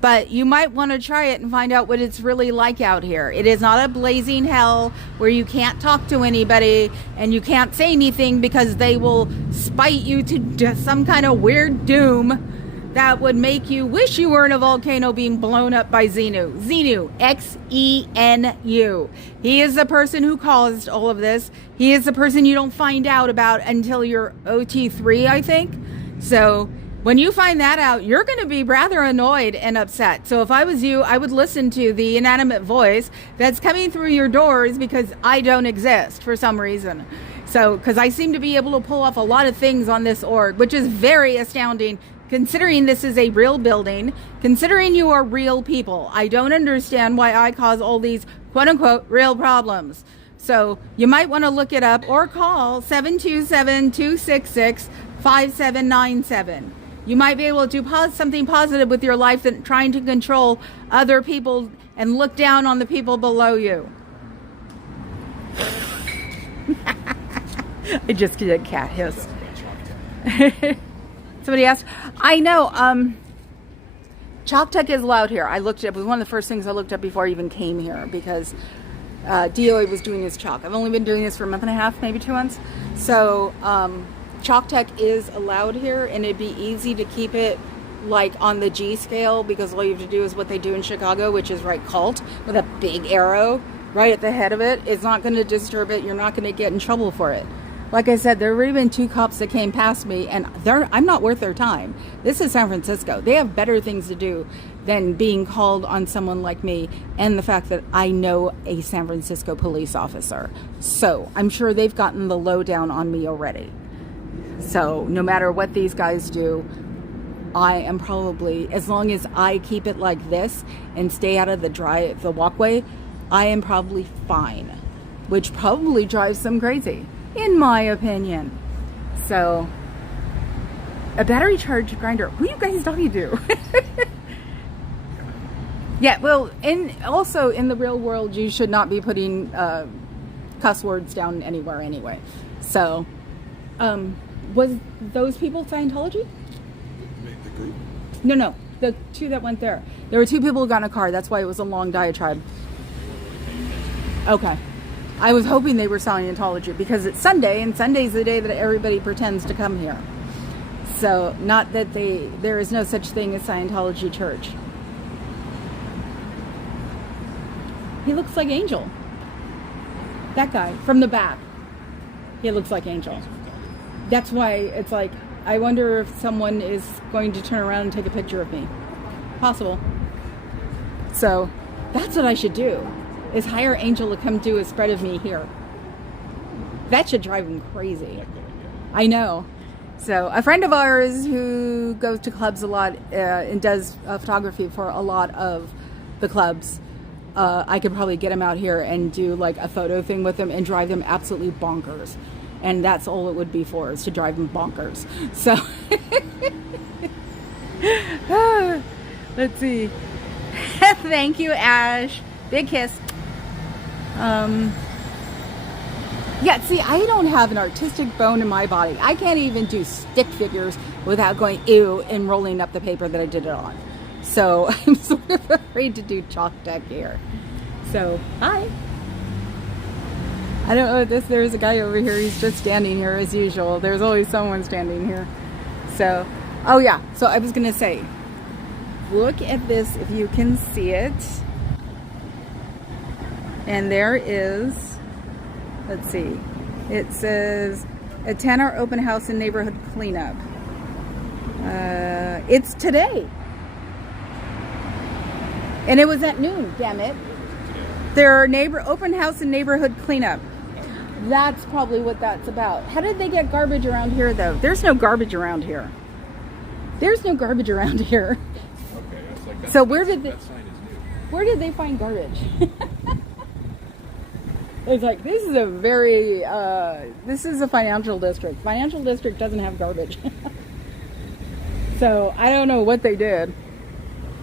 but you might want to try it and find out what it's really like out here. It is not a blazing hell where you can't talk to anybody and you can't say anything, because they will spite you to some kind of weird doom that would make you wish you were in a volcano being blown up by Xenu. Xenu, Xenu. He is the person who caused all of this. He is the person you don't find out about until you're OT3, I think. So when you find that out, you're going to be rather annoyed and upset. So if I was you, I would listen to the inanimate voice that's coming through your doors, because I don't exist for some reason. So, because I seem to be able to pull off a lot of things on this org, which is very astounding, considering this is a real building, considering you are real people. I don't understand why I cause all these quote-unquote real problems. So you might want to look it up or call 727-266-5797. You might be able to do something positive with your life than trying to control other people and look down on the people below you. I just did a cat hiss. Somebody asked, I know, Chalk Tech is allowed here. I looked it up. It was one of the first things I looked up before I even came here, because DOA was doing his chalk. I've only been doing this for a month and a half, maybe 2 months. So Chalk Tech is allowed here, and it'd be easy to keep it like on the G scale, because all you have to do is what they do in Chicago, which is write cult with a big arrow right at the head of it. It's not going to disturb it. You're not going to get in trouble for it. Like I said, there have already been 2 cops that came past me, and I'm not worth their time. This is San Francisco. They have better things to do than being called on someone like me, and the fact that I know a San Francisco police officer. So I'm sure they've gotten the lowdown on me already. So no matter what these guys do, I am probably, as long as I keep it like this and stay out of the walkway, I am probably fine, which probably drives them crazy, in my opinion. So, a battery charge grinder. Who are you guys talking to? Yeah, well, also in the real world, you should not be putting cuss words down anywhere anyway. So, was those people Scientology? The group? No, the 2 that went there. There were 2 people who got in a car. That's why it was a long diatribe. Okay. I was hoping they were Scientology, because it's Sunday, and Sunday's the day that everybody pretends to come here. So, not that there is no such thing as Scientology church. He looks like Angel. That guy, from the back. He looks like Angel. That's why it's like, I wonder if someone is going to turn around and take a picture of me. Possible. So, that's what I should do, is hire Angel to come do a spread of me here. That should drive him crazy. I know. So a friend of ours who goes to clubs a lot and does photography for a lot of the clubs, I could probably get him out here and do like a photo thing with them and drive them absolutely bonkers. And that's all it would be for, is to drive them bonkers. So let's see. Thank you, Ash. Big kiss. Yeah, see, I don't have an artistic bone in my body. I can't even do stick figures without going ew and rolling up the paper that I did it on. So I'm sort of afraid to do Chalk Tech here. So, hi. I don't know if there's a guy over here. He's just standing here as usual. There's always someone standing here. So, oh yeah. So I was going to say, look at this if you can see it. And there is, let's see, it says a 10-hour open house and neighborhood cleanup. It's today. And it was at noon, damn it. Their open house and neighborhood cleanup. That's probably what that's about. How did they get garbage around here, though? There's no garbage around here. There's no garbage around here. Okay, that's like that. So where did that sign is new. where did they find garbage? It's like, this is a financial district. Financial district doesn't have garbage. So I don't know what they did.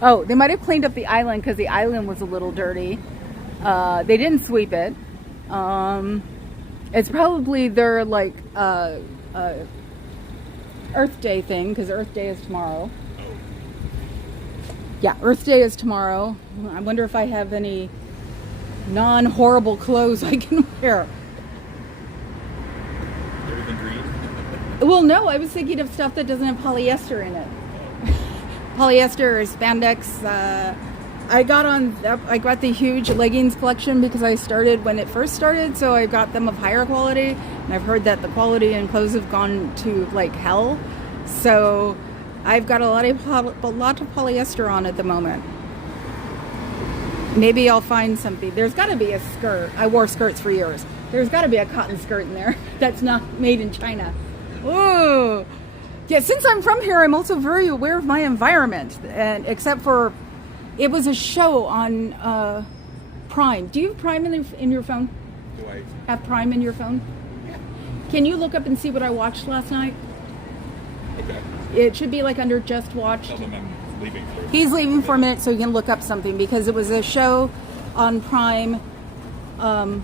Oh, they might have cleaned up the island because the island was a little dirty. They didn't sweep it. It's probably their like Earth Day thing, because Earth Day is tomorrow. Yeah, Earth Day is tomorrow. I wonder if I have any non-horrible clothes I can wear. Everything green? Well, no, I was thinking of stuff that doesn't have polyester in it. Polyester or spandex. I got the huge leggings collection because I started when it first started, so I got them of higher quality, and I've heard that the quality in clothes have gone to like hell. So I've got a lot of polyester on at the moment. Maybe I'll find something. There's got to be a skirt. I wore skirts for years. There's got to be a cotton skirt in there that's not made in China. Ooh. Yeah, since I'm from here, I'm also very aware of my environment. And except for, it was a show on Prime. Do you have Prime in your phone? Do I have Prime in your phone? Yeah. Can you look up and see what I watched last night? Okay. It should be like under Just Watched. Tell them I'm leaving for He's leaving for a minute so he can look up something, because it was a show on Prime, and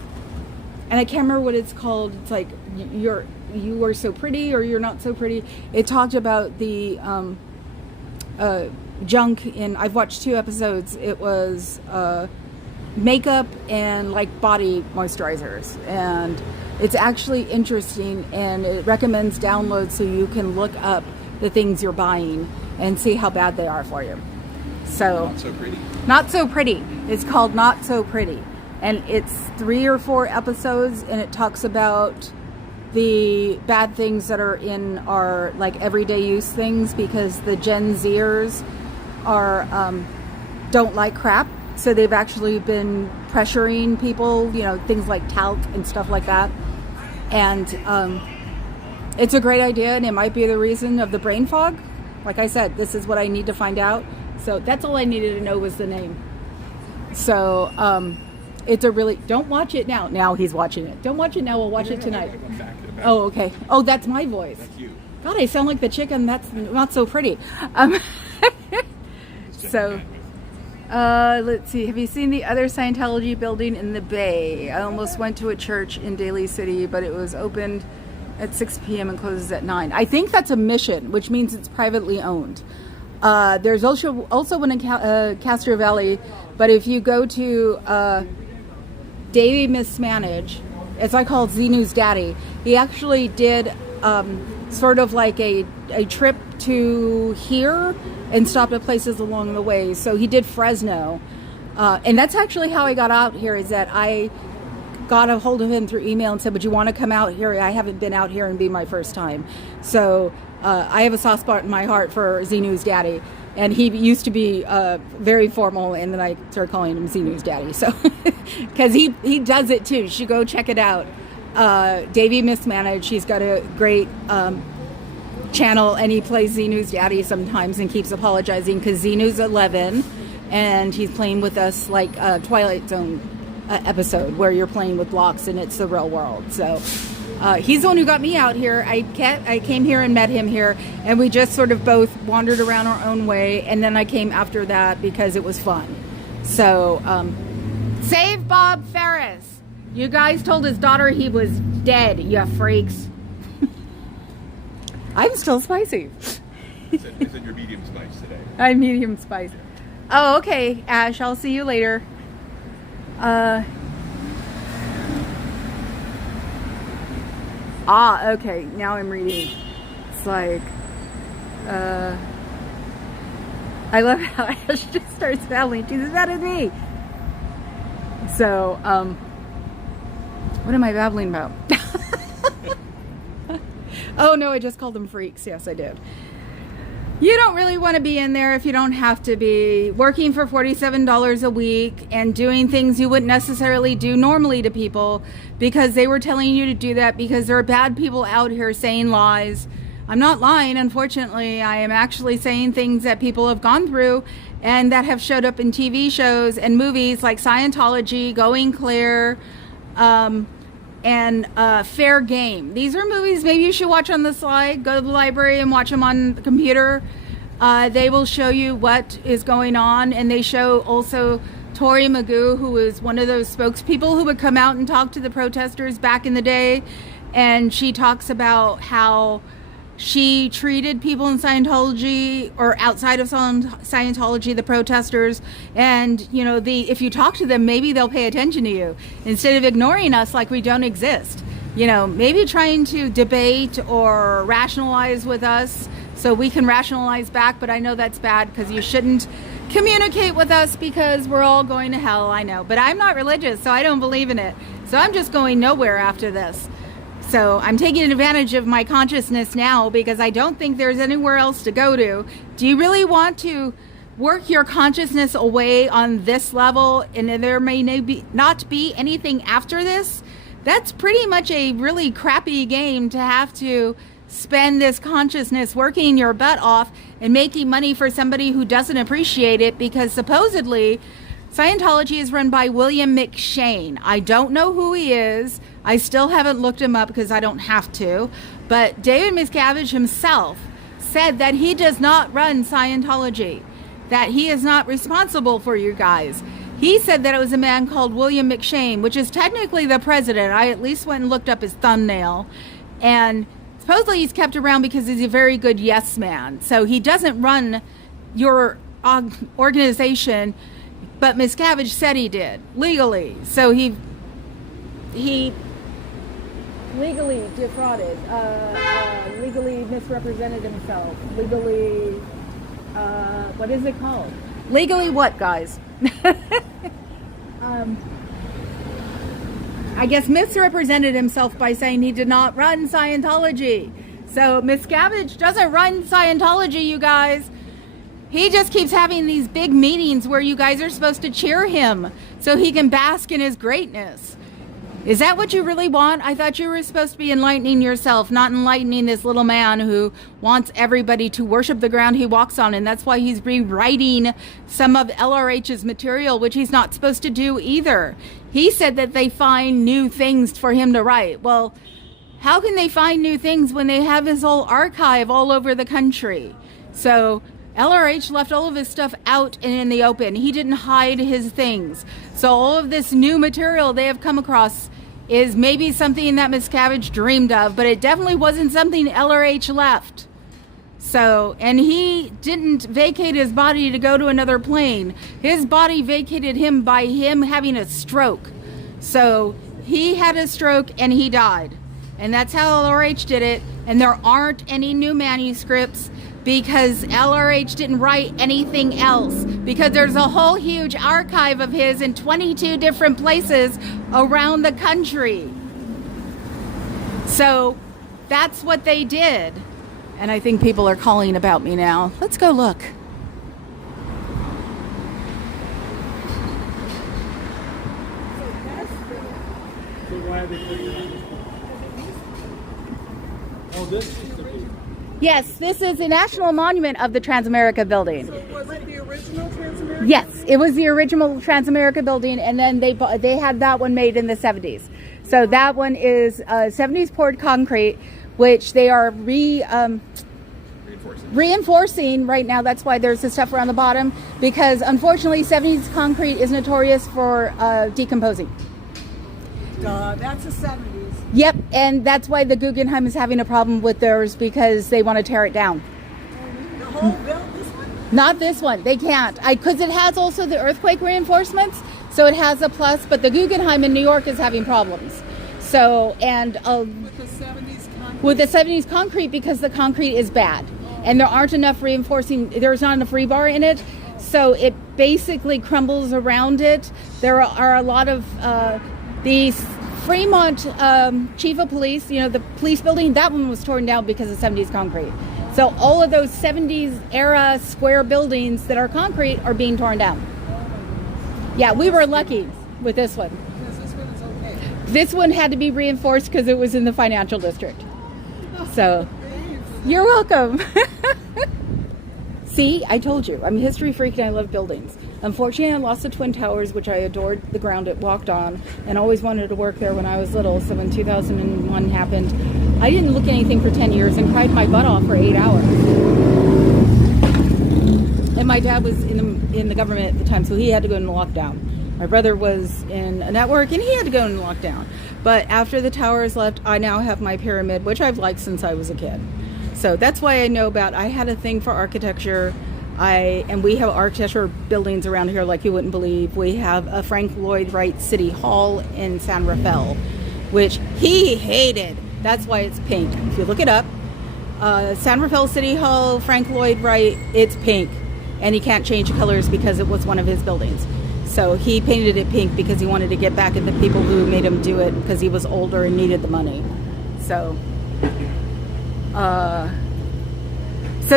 I can't remember what it's called. It's like you are so pretty or you're not so pretty. It talked about the junk in. I've watched 2 episodes. It was makeup and like body moisturizers, and it's actually interesting, and it recommends downloads so you can look up the things you're buying and see how bad they are for you. So Not So Pretty. Not So Pretty. It's called Not So Pretty, and it's 3 or 4 episodes, and it talks about the bad things that are in our like everyday use things, because the Gen Zers are don't like crap, so they've actually been pressuring people, things like talc and stuff like that, and it's a great idea, and it might be the reason of the brain fog. Like I said, this is what I need to find out. So that's all I needed to know was the name. So it's a really, don't watch it now. Now he's watching it. Don't watch it now. We'll watch it tonight. Oh, okay. Oh, that's my voice. That's you. God, I sound like the chicken that's not so pretty. So, let's see. Have you seen the other Scientology building in the Bay? I almost went to a church in Daly City, but it was opened at 6 p.m. and closes at 9. I think that's a mission, which means it's privately owned. There's also one in Castro Valley, but if you go to Davey Mismanage, as I call Xenu's daddy, he actually did sort of like a trip to here and stopped at places along the way. So he did Fresno, and that's actually how I got out here, is that I got a hold of him through email and said, would you want to come out here? I haven't been out here and be my first time. So I have a soft spot in my heart for Xenu's daddy. And he used to be very formal, and then I started calling him Xenu's daddy. So, because he does it too. You should go check it out. Davey Mismanaged. He's got a great channel, and he plays Xenu's daddy sometimes and keeps apologizing because Xenu's 11, and he's playing with us like a Twilight Zone episode where you're playing with blocks and it's the real world. So he's the one who got me out here. I came here and met him here, and we just sort of both wandered around our own way, and then I came after that because it was fun. So save Bob Ferris. You guys told his daughter he was dead, you freaks. I'm still spicy. It's in your medium spice today. I'm medium spice. Oh, okay, Ash, I'll see you later. Okay, now I'm reading. It's like, I love how Ash just starts babbling. She's as bad as me. So, what am I babbling about? Oh no, I just called them freaks. Yes, I did. You don't really want to be in there if you don't have to be, working for $47 a week and doing things you wouldn't necessarily do normally to people because they were telling you to do that because there are bad people out here saying lies. I'm not lying, unfortunately. I am actually saying things that people have gone through and that have showed up in TV shows and movies like Scientology, Going Clear, and Fair Game. These are movies maybe you should watch on the slide. Go to the library and watch them on the computer. They will show you what is going on, and they show also Tori Magoo, who was one of those spokespeople who would come out and talk to the protesters back in the day, and she talks about how she treated people in Scientology or outside of Scientology, the protesters, and you know, if you talk to them, maybe they'll pay attention to you instead of ignoring us like we don't exist. You know, maybe trying to debate or rationalize with us so we can rationalize back, but I know that's bad because you shouldn't communicate with us because we're all going to hell, I know. But I'm not religious, so I don't believe in it. So I'm just going nowhere after this. So I'm taking advantage of my consciousness now because I don't think there's anywhere else to go to. Do you really want to work your consciousness away on this level and there may not be anything after this? That's pretty much a really crappy game to have to spend this consciousness working your butt off and making money for somebody who doesn't appreciate it because supposedly Scientology is run by William McShane. I don't know who he is. I still haven't looked him up because I don't have to. But David Miscavige himself said that he does not run Scientology, that he is not responsible for you guys. He said that it was a man called William McShane, which is technically the president. I at least went and looked up his thumbnail. And supposedly he's kept around because he's a very good yes man. So he doesn't run your organization, but Miscavige said he did legally. So he legally defrauded, legally misrepresented himself, legally, what is it called? Legally what, guys? I guess misrepresented himself by saying he did not run Scientology. So Miscavige doesn't run Scientology, you guys. He just keeps having these big meetings where you guys are supposed to cheer him so he can bask in his greatness. Is that what you really want? I thought you were supposed to be enlightening yourself, not enlightening this little man who wants everybody to worship the ground he walks on. And that's why he's rewriting some of LRH's material, which he's not supposed to do either. He said that they find new things for him to write. Well, how can they find new things when they have his whole archive all over the country? So LRH left all of his stuff out and in the open. He didn't hide his things. So all of this new material they have come across is maybe something that Miscavige dreamed of, but it definitely wasn't something LRH left. So, and he didn't vacate his body to go to another plane. His body vacated him by him having a stroke. So he had a stroke and he died. And that's how LRH did it. And there aren't any new manuscripts because LRH didn't write anything else, because there's a whole huge archive of his in 22 different places around the country. So that's what they did. And I think people are calling about me now. Let's go look. So why are they putting it on this one? Oh, this is the big. Yes, this is a national monument of the Transamerica building. So was it the original Transamerica? Yes, it was the original Transamerica building, and then they had that one made in the 70s. So that one is 70s poured concrete, which they are reinforcing right now. That's why there's the stuff around the bottom, because unfortunately 70s concrete is notorious for decomposing. That's the 70s. Yep, and that's why the Guggenheim is having a problem with theirs, because they want to tear it down. The whole build, this one? Not this one. They can't. Because it has also the earthquake reinforcements, so it has a plus, but the Guggenheim in New York is having problems. So, and With the 70s concrete? with the 70s concrete, because the concrete is bad. And there aren't enough reinforcing, there's not enough rebar in it, so it basically crumbles around it. There are a lot of these Fremont chief of police, you know, the police building, that one was torn down because of 70s concrete. So all of those 70s era square buildings that are concrete are being torn down. Yeah, we were lucky with this one. Because this one is okay. This one had to be reinforced because it was in the financial district. So, you're welcome. See, I told you, I'm a history freak and I love buildings. Unfortunately, I lost the Twin Towers, which I adored the ground it walked on, and always wanted to work there when I was little. So when 2001 happened, I didn't look at anything for 10 years and cried my butt off for 8 hours. And my dad was in the government at the time, so he had to go into lockdown. My brother was in a network, and he had to go into lockdown. But after the towers left, I now have my pyramid, which I've liked since I was a kid. So that's why I know about. I had a thing for architecture. And we have architecture buildings around here like you wouldn't believe. We have a Frank Lloyd Wright City Hall in San Rafael, which he hated. That's why it's pink. If you look it up, San Rafael City Hall, Frank Lloyd Wright, it's pink. And he can't change colors because it was one of his buildings. So he painted it pink because he wanted to get back at the people who made him do it because he was older and needed the money. So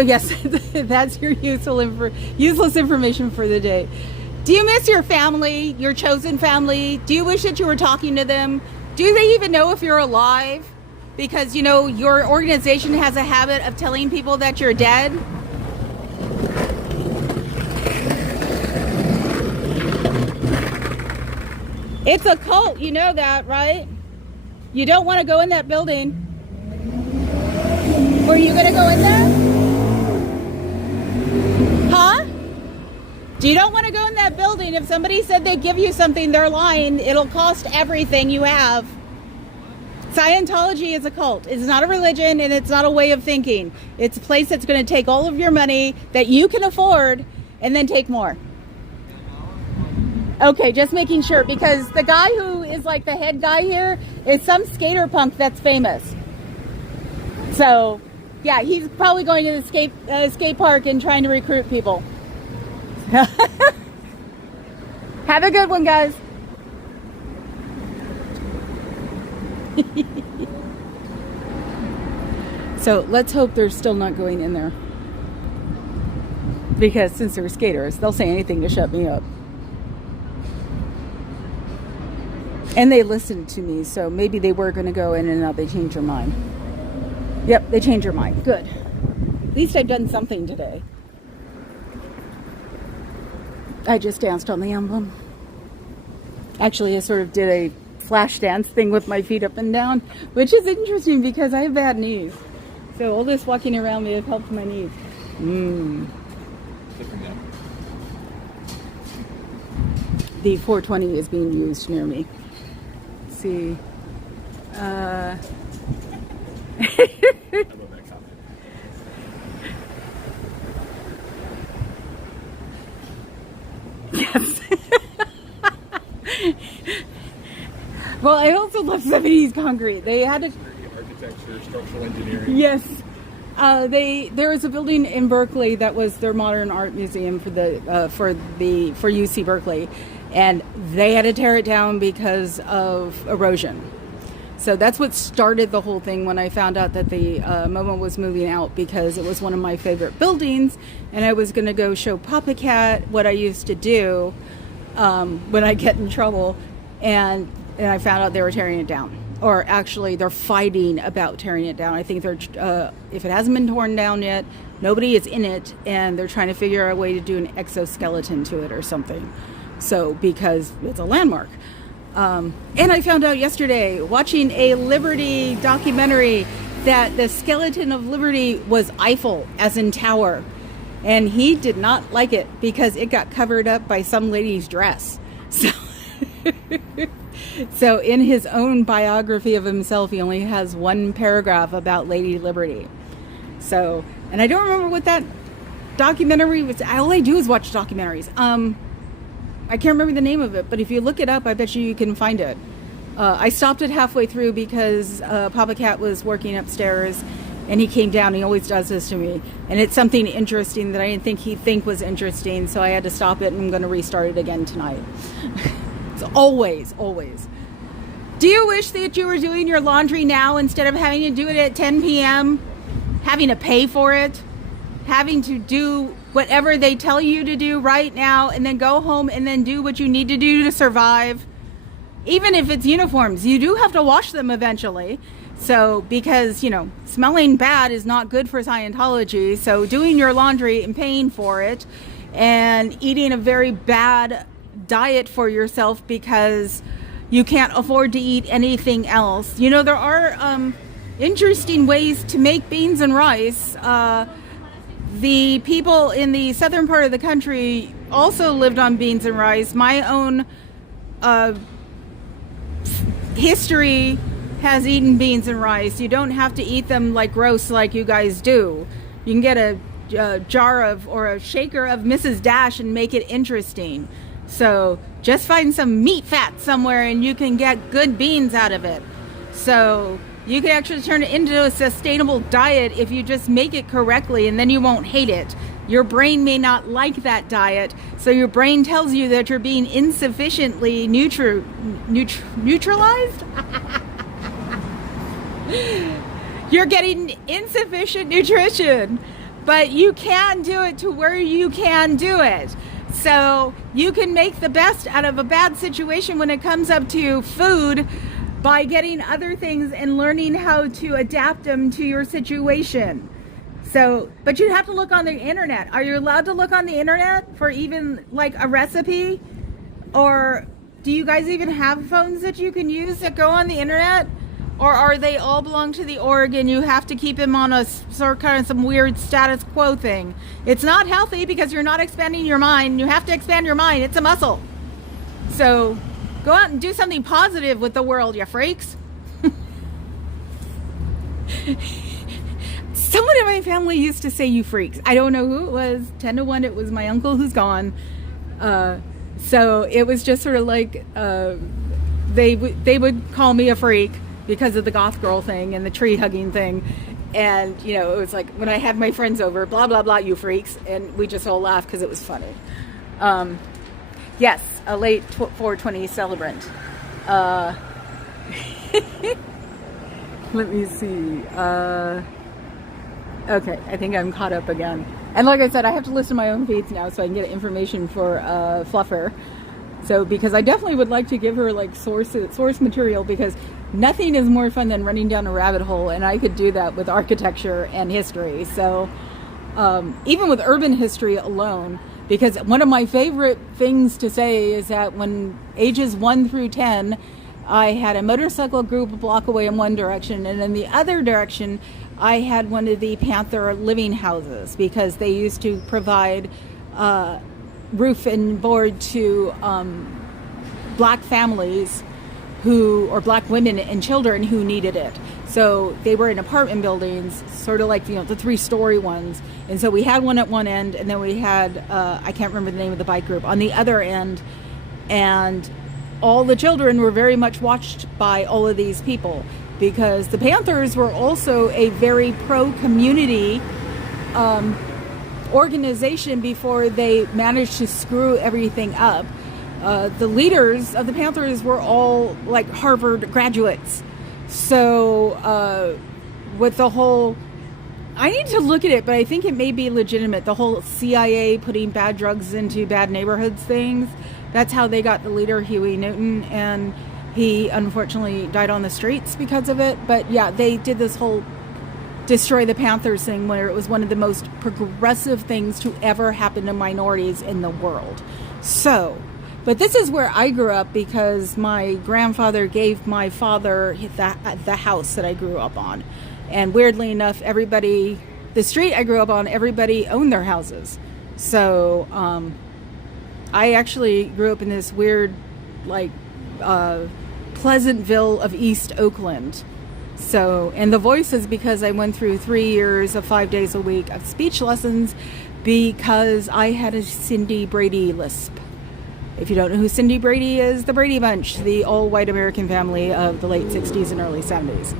yes, that's your useless information for the day. Do you miss your family, your chosen family? Do you wish that you were talking to them? Do they even know if you're alive? Because, you know, your organization has a habit of telling people that you're dead. It's a cult, you know that, right? You don't want to go in that building. Were you going to go in there? Huh? You don't want to go in that building. If somebody said they'd give you something, they're lying. It'll cost everything you have. Scientology is a cult. It's not a religion, and it's not a way of thinking. It's a place that's going to take all of your money that you can afford and then take more. Okay, just making sure, because the guy who is like the head guy here is some skater punk that's famous. So, yeah, he's probably going to the skate park and trying to recruit people. Have a good one, guys. So let's hope they're still not going in there, because since they're skaters, they'll say anything to shut me up. And they listened to me, so maybe they were going to go in and now they changed their mind. Yep, they changed their mind. Good. At least I've done something today. I just danced on the emblem. Actually, I sort of did a flash dance thing with my feet up and down, which is interesting because I have bad knees. So all this walking around may have helped my knees. The 420 is being used near me. Let's see. Yes. Well, I also love 70s concrete. They had a architecture, structural engineering. Yes. There is a building in Berkeley that was their modern art museum for UC Berkeley, and they had to tear it down because of erosion. So that's what started the whole thing when I found out that the MoMA was moving out, because it was one of my favorite buildings, and I was going to go show Papa Cat what I used to do when I get in trouble, and I found out they were tearing it down. Or actually, they're fighting about tearing it down. I think if it hasn't been torn down yet, nobody is in it, and they're trying to figure out a way to do an exoskeleton to it or something. So, because it's a landmark. And I found out yesterday, watching a Liberty documentary, that the skeleton of Liberty was Eiffel, as in tower. And he did not like it because it got covered up by some lady's dress. So in his own biography of himself, he only has one paragraph about Lady Liberty. So, and I don't remember what that documentary was. All I do is watch documentaries. I can't remember the name of it, but if you look it up, I bet you can find it. I stopped it halfway through because Papa Cat was working upstairs, and he came down. He always does this to me, and it's something interesting that I didn't think he'd think was interesting, so I had to stop it, and I'm going to restart it again tonight. It's always. Do you wish that you were doing your laundry now instead of having to do it at 10 p.m.? having to pay for it, having to do whatever they tell you to do right now, and then go home and then do what you need to do to survive. Even if it's uniforms, you do have to wash them eventually. So, because, smelling bad is not good for Scientology. So doing your laundry and paying for it, and eating a very bad diet for yourself because you can't afford to eat anything else. There are interesting ways to make beans and rice. The people in the southern part of the country also lived on beans and rice. My own history has eaten beans and rice. You don't have to eat them like gross like you guys do. You can get a jar of, or a shaker of Mrs. Dash and make it interesting. So just find some meat fat somewhere and you can get good beans out of it. So you can actually turn it into a sustainable diet if you just make it correctly, and then you won't hate it. Your brain may not like that diet, so your brain tells you that you're being insufficiently neutralized? You're getting insufficient nutrition, but you can do it to where you can do it. So you can make the best out of a bad situation when it comes up to food by getting other things and learning how to adapt them to your situation. So, but you have to look on the internet. Are you allowed to look on the internet for even like a recipe? Or do you guys even have phones that you can use that go on the internet? Or are they all belong to the org and you have to keep them on a sort of some weird status quo thing? It's not healthy because you're not expanding your mind. You have to expand your mind. It's a muscle. So go out and do something positive with the world, you freaks. Someone in my family used to say you freaks. I don't know who it was. 10 to 1, it was my uncle who's gone. So it was just sort of like they would call me a freak because of the goth girl thing and the tree hugging thing. And, it was like when I had my friends over, blah, blah, blah, you freaks. And we just all laughed because it was funny. Yes, a late 420 celebrant. Let me see. Okay, I think I'm caught up again. And like I said, I have to listen to my own feeds now so I can get information for Fluffer. So, because I definitely would like to give her like source material, because nothing is more fun than running down a rabbit hole, and I could do that with architecture and history. So, even with urban history alone, because one of my favorite things to say is that when ages 1 through 10, I had a motorcycle group a block away in one direction, and in the other direction, I had one of the Panther living houses, because they used to provide roof and board to black families or black women and children who needed it. So they were in apartment buildings, sort of like, the 3-story ones. And so we had one at one end, and then we had, I can't remember the name of the bike group, on the other end. And all the children were very much watched by all of these people, because the Panthers were also a very pro-community organization before they managed to screw everything up. The leaders of the Panthers were all like Harvard graduates. So with the whole, I need to look at it, but I think it may be legitimate, the whole CIA putting bad drugs into bad neighborhoods things. That's how they got the leader, Huey Newton, and he unfortunately died on the streets because of it. But yeah, they did this whole destroy the Panthers thing, where it was one of the most progressive things to ever happen to minorities in the world. So, but this is where I grew up, because my grandfather gave my father the house that I grew up on. And weirdly enough, everybody, the street I grew up on, everybody owned their houses. So I actually grew up in this weird, like, Pleasantville of East Oakland. So, and the voice is because I went through 3 years of 5 days a week of speech lessons, because I had a Cindy Brady lisp. If you don't know who Cindy Brady is, the Brady Bunch, the all-white American family of the late 60s and early 70s.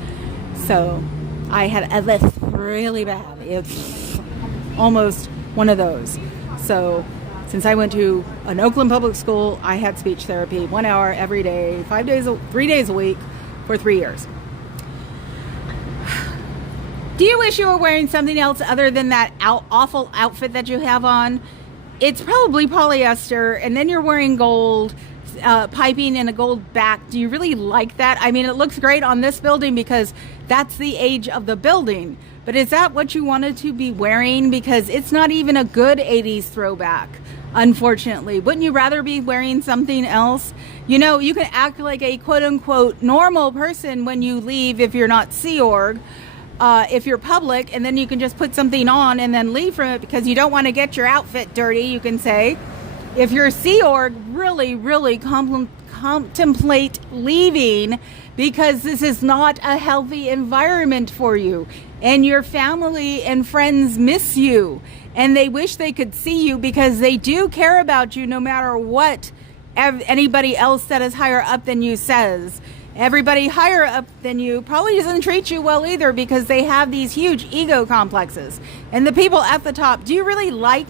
So I had a lisp really bad. It's almost one of those. So since I went to an Oakland public school, I had speech therapy 1 hour every day, 3 days a week for 3 years. Do you wish you were wearing something else other than that awful outfit that you have on? It's probably polyester, and then you're wearing gold piping and a gold back. Do you really like that? I mean, it looks great on this building because that's the age of the building. But is that what you wanted to be wearing? Because it's not even a good 80s throwback, unfortunately. Wouldn't you rather be wearing something else? You know, you can act like a quote-unquote normal person when you leave if you're not Sea Org. If you're public, and then you can just put something on and then leave from it because you don't want to get your outfit dirty, you can say. If you're Sea Org, really contemplate leaving because this is not a healthy environment for you. And your family and friends miss you. And they wish they could see you because they do care about you no matter what anybody else that is higher up than you says. Everybody higher up than you probably doesn't treat you well either because they have these huge ego complexes. And the people at the top, do you really like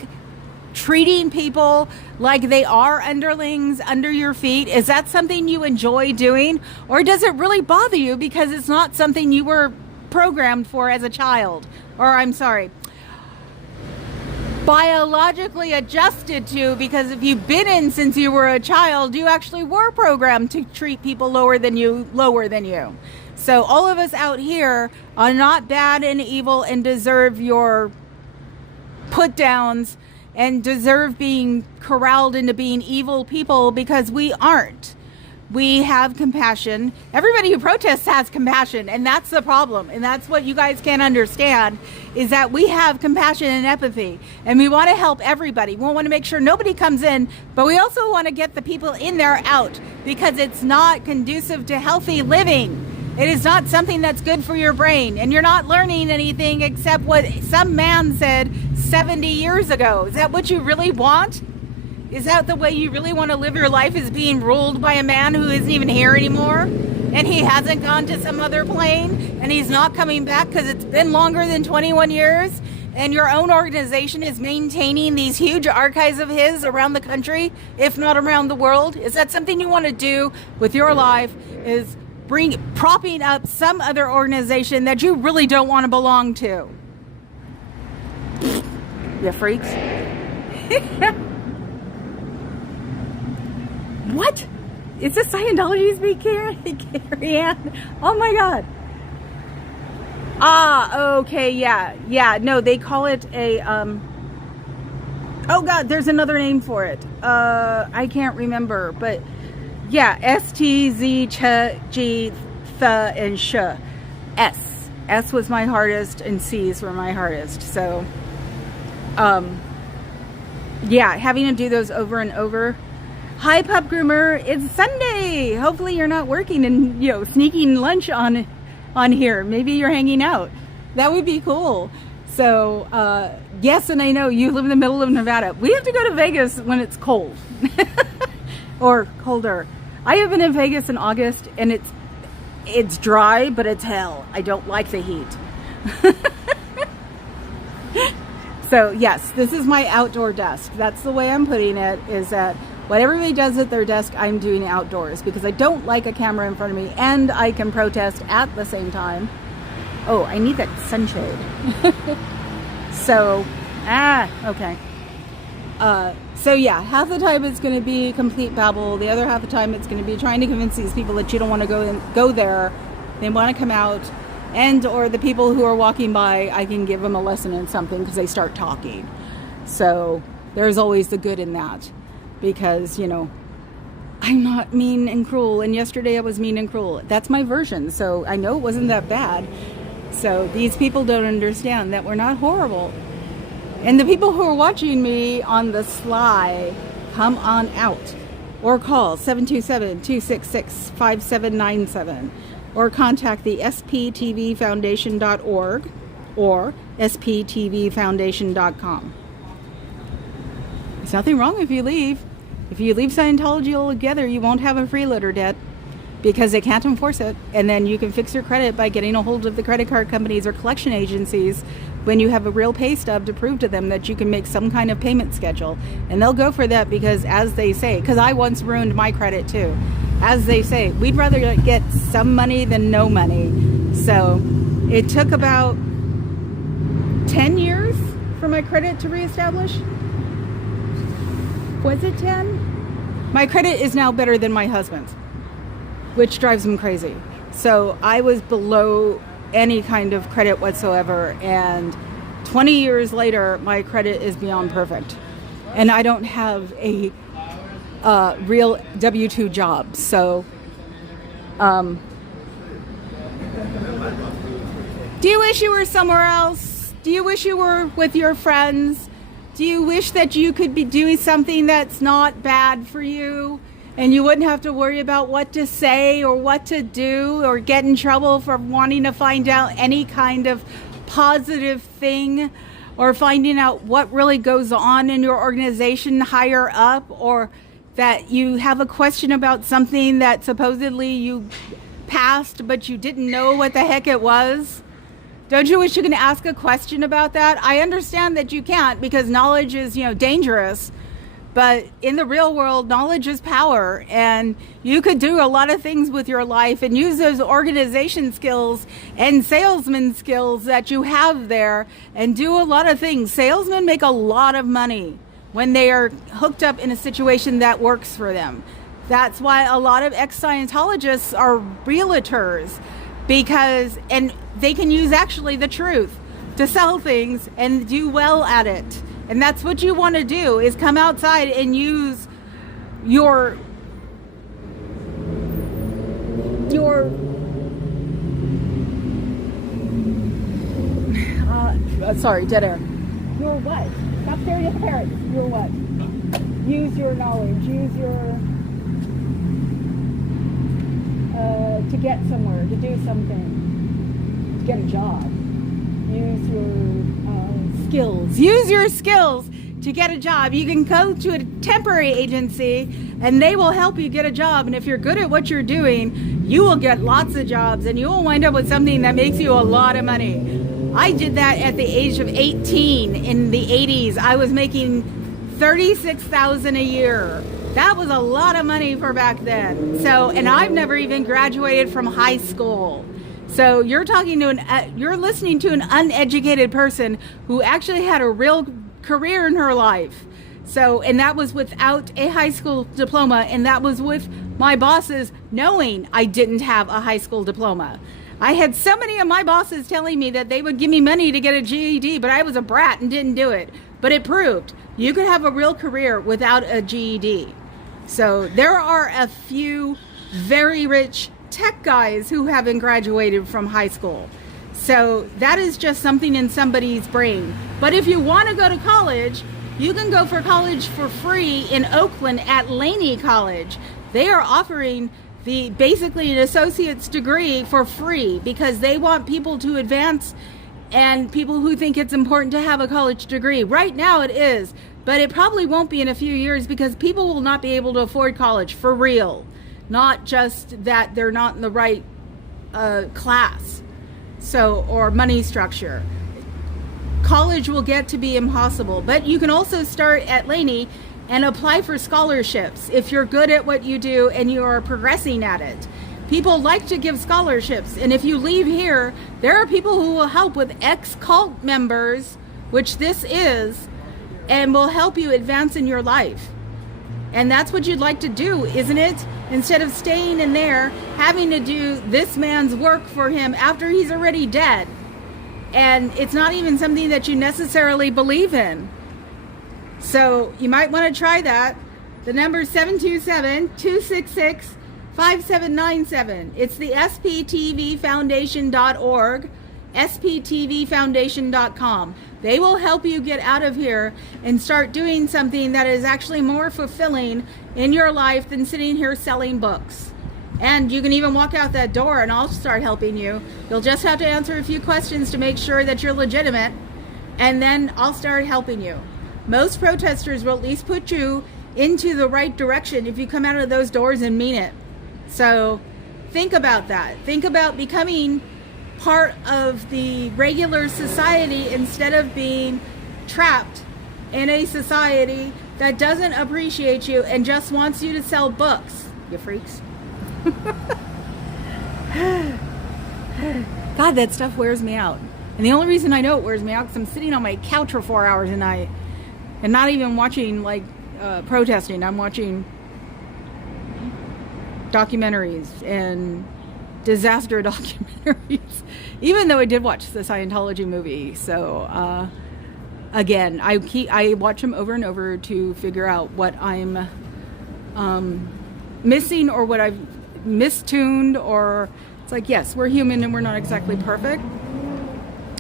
treating people like they are underlings under your feet? Is that something you enjoy doing? Or does it really bother you because it's not something you were programmed for as a child? Or I'm sorry, biologically adjusted to, because if you've been in since you were a child, you actually were programmed to treat people lower than you. So all of us out here are not bad and evil and deserve your put downs and deserve being corralled into being evil people because we aren't. We have compassion. Everybody who protests has compassion, and that's the problem. And that's what you guys can't understand, is that we have compassion and empathy, and we want to help everybody. We want to make sure nobody comes in, but we also want to get the people in there out because it's not conducive to healthy living. It is not something that's good for your brain, and you're not learning anything except what some man said 70 years ago. Is that what you really want? Is that the way you really want to live your life, is being ruled by a man who isn't even here anymore? And he hasn't gone to some other plane, and he's not coming back because it's been longer than 21 years, and your own organization is maintaining these huge archives of his around the country, if not around the world? Is that something you want to do with your life, is propping up some other organization that you really don't want to belong to? You freaks. What? Is this Scientology speak, Carrie Ann? Oh my God. Okay, yeah. No, they call it a, oh God, there's another name for it. I can't remember, but yeah, S-T-Z, Ch, G, Th, and Sh. S. S was my hardest, and C's were my hardest. So, yeah, having to do those over and over. Hi, Pup Groomer. It's Sunday. Hopefully you're not working and, sneaking lunch on here. Maybe you're hanging out. That would be cool. So, yes, and I know you live in the middle of Nevada. We have to go to Vegas when it's cold. Or colder. I have been in Vegas in August, and it's dry, but it's hell. I don't like the heat. So, yes, this is my outdoor desk. That's the way I'm putting it, is that what everybody does at their desk, I'm doing outdoors because I don't like a camera in front of me, and I can protest at the same time. Oh, I need that sunshade. So, okay. So yeah, half the time it's going to be complete babble. The other half the time it's going to be trying to convince these people that you don't want to go there. They want to come out, and or the people who are walking by, I can give them a lesson in something because they start talking. So there's always the good in that. Because, I'm not mean and cruel. And yesterday I was mean and cruel. That's my version. So I know it wasn't that bad. So these people don't understand that we're not horrible. And the people who are watching me on the sly, come on out. Or call 727-266-5797. Or contact the sptvfoundation.org or sptvfoundation.com. There's nothing wrong if you leave. If you leave Scientology altogether, you won't have a freeloader debt because they can't enforce it. And then you can fix your credit by getting a hold of the credit card companies or collection agencies when you have a real pay stub to prove to them that you can make some kind of payment schedule. And they'll go for that because, as they say, because I once ruined my credit too. As they say, we'd rather get some money than no money. So it took about 10 years for my credit to reestablish. Was it 10? My credit is now better than my husband's, which drives him crazy. So I was below any kind of credit whatsoever, and 20 years later, my credit is beyond perfect. And I don't have a real W-2 job. So, do you wish you were somewhere else? Do you wish you were with your friends? Do you wish that you could be doing something that's not bad for you and you wouldn't have to worry about what to say or what to do or get in trouble for wanting to find out any kind of positive thing, or finding out what really goes on in your organization higher up, or that you have a question about something that supposedly you passed but you didn't know what the heck it was? Don't you wish you could ask a question about that? I understand that you can't because knowledge is, dangerous. But in the real world, knowledge is power, and you could do a lot of things with your life and use those organization skills and salesman skills that you have there and do a lot of things. Salesmen make a lot of money when they are hooked up in a situation that works for them. That's why a lot of ex-Scientologists are realtors, and they can use actually the truth to sell things and do well at it. And that's what you want to do, is come outside and use your sorry, dead air. Your what? Stop staring at the parrots. Your what? Use your knowledge. Use your to get somewhere, to do something, to get a job. Use your skills. Use your skills to get a job. You can go to a temporary agency and they will help you get a job. And if you're good at what you're doing, you will get lots of jobs and you will wind up with something that makes you a lot of money. I did that at the age of 18 in the 80s. I was making $36,000 a year. That was a lot of money for back then. So, and I've never even graduated from high school. So you're you're listening to an uneducated person who actually had a real career in her life. So, and that was without a high school diploma, and that was with my bosses knowing I didn't have a high school diploma. I had so many of my bosses telling me that they would give me money to get a GED, but I was a brat and didn't do it. But it proved you could have a real career without a GED. So there are a few very rich tech guys who haven't graduated from high school. So that is just something in somebody's brain. But if you want to go to college, you can go for college for free in Oakland at Laney College. They are offering basically an associate's degree for free because they want people to advance and people who think it's important to have a college degree. Right now it is, but it probably won't be in a few years because people will not be able to afford college for real. Not just that they're not in the right class, or money structure. College will get to be impossible, but you can also start at Laney and apply for scholarships if you're good at what you do and you are progressing at it. People like to give scholarships, and if you leave here, there are people who will help with ex-cult members, which this is, and will help you advance in your life. And that's what you'd like to do, isn't it? Instead of staying in there, having to do this man's work for him after he's already dead. And it's not even something that you necessarily believe in. So you might want to try that. The number is 727-266-5797. It's the sptvfoundation.org, sptvfoundation.com. They will help you get out of here and start doing something that is actually more fulfilling in your life than sitting here selling books. And you can even walk out that door and I'll start helping you. You'll just have to answer a few questions to make sure that you're legitimate, and then I'll start helping you. Most protesters will at least put you into the right direction if you come out of those doors and mean it. So think about that. Think about becoming part of the regular society instead of being trapped in a society that doesn't appreciate you and just wants you to sell books, you freaks. God, that stuff wears me out. And the only reason I know it wears me out is I'm sitting on my couch for 4 hours a night and not even watching like protesting. I'm watching documentaries and disaster documentaries, even though I did watch the Scientology movie. So again, I watch them over and over to figure out what I'm missing or what I've mistuned, or it's like, yes, we're human and we're not exactly perfect,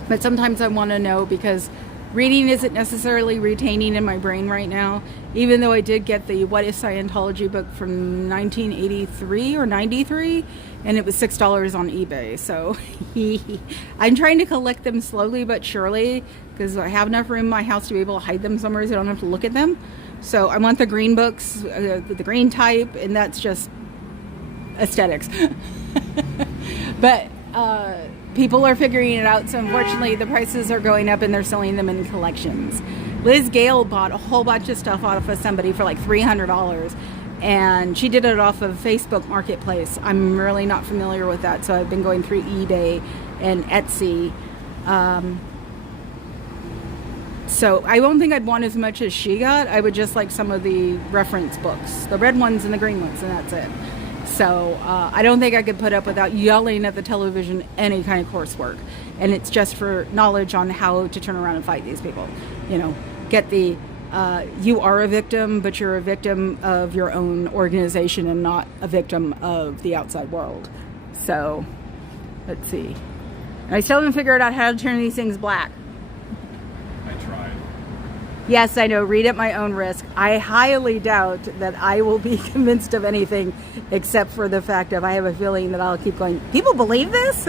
but sometimes I want to know, because reading isn't necessarily retaining in my brain right now, even though I did get the What is Scientology book from 1983 or 93, and it was $6 on eBay. So I'm trying to collect them slowly but surely, because I have enough room in my house to be able to hide them somewhere so I don't have to look at them. So I want the green books, the green type, and that's just aesthetics. But people are figuring it out, so unfortunately the prices are going up and they're selling them in collections. Liz Gale bought a whole bunch of stuff off of somebody for like $300, and she did it off of Facebook Marketplace. I'm really not familiar with that, so I've been going through eBay and Etsy. So I don't think I'd want as much as she got. I would just like some of the reference books, the red ones and the green ones, and that's it. So I don't think I could put up without yelling at the television any kind of coursework. And it's just for knowledge on how to turn around and fight these people. You know, get the, you are a victim, but you're a victim of your own organization and not a victim of the outside world. So, let's see. And I still haven't figured out how to turn these things black. I tried. Yes, I know, read at my own risk. I highly doubt that I will be convinced of anything, except for the fact of I have a feeling that I'll keep going, people believe this?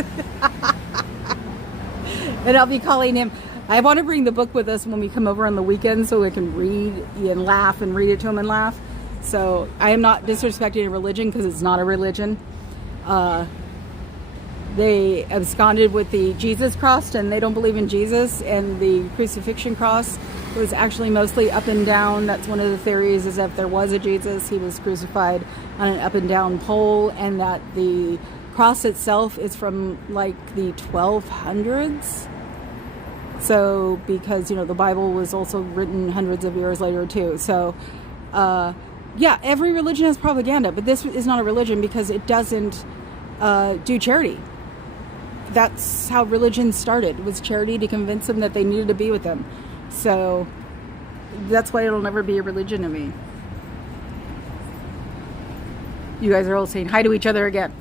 And I'll be calling him. I want to bring the book with us when we come over on the weekend so we can read and laugh and read it to him and laugh. So I am not disrespecting a religion, because it's not a religion. They absconded with the Jesus cross, and they don't believe in Jesus, and the crucifixion cross was actually mostly up and down. That's one of the theories, is that if there was a Jesus, he was crucified on an up and down pole, and that the cross itself is from like the 1200s. So, because, you know, the Bible was also written hundreds of years later too. So, yeah, every religion has propaganda, but this is not a religion because it doesn't do charity. That's how religion started, was charity, to convince them that they needed to be with them. So that's why it'll never be a religion to me. You guys are all saying hi to each other again.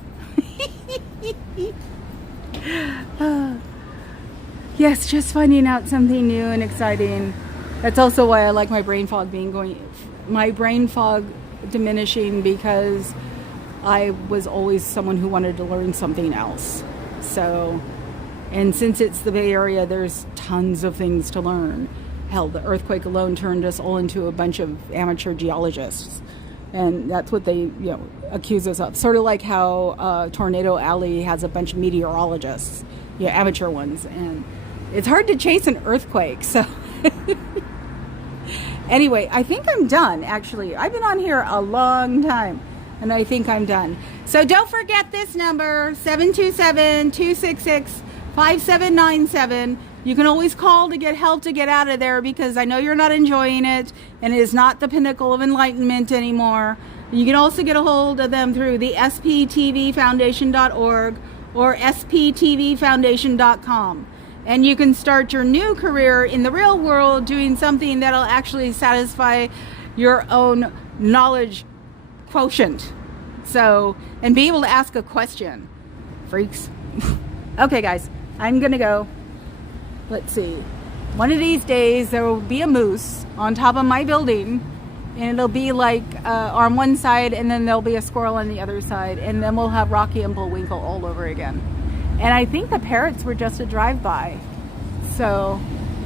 Yes, just finding out something new and exciting. That's also why I like my brain fog diminishing, because I was always someone who wanted to learn something else. So, and since it's the Bay Area, there's tons of things to learn. Hell, the earthquake alone turned us all into a bunch of amateur geologists. And that's what they, you know, accuse us of. Sort of like how Tornado Alley has a bunch of meteorologists, yeah, amateur ones. And it's hard to chase an earthquake, so... Anyway, I think I'm done, actually. I've been on here a long time, and I think I'm done. So don't forget this number, 727-266-5797. You can always call to get help to get out of there, because I know you're not enjoying it, and it is not the pinnacle of enlightenment anymore. You can also get a hold of them through the sptvfoundation.org or sptvfoundation.com. And you can start your new career in the real world doing something that'll actually satisfy your own knowledge quotient. So, and be able to ask a question. Freaks. Okay, guys, I'm going to go. Let's see. One of these days, there will be a moose on top of my building. And it'll be like on one side, and then there'll be a squirrel on the other side. And then we'll have Rocky and Bullwinkle all over again. And I think the parrots were just a drive-by. So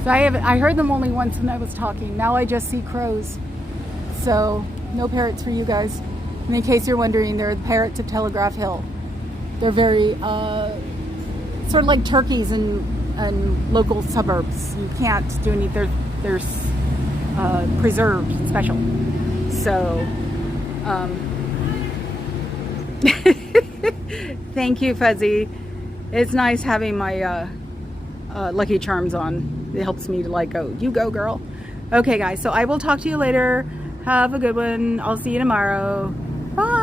I heard them only once when I was talking. Now I just see crows. So no parrots for you guys. And in case you're wondering, they're the parrots of Telegraph Hill. They're very sort of like turkeys in local suburbs. You can't do any. They're preserved, special. So thank you, Fuzzy. It's nice having my Lucky Charms on. It helps me to like go, you go girl. Okay guys, so I will talk to you later. Have a good one. I'll see you tomorrow. Bye.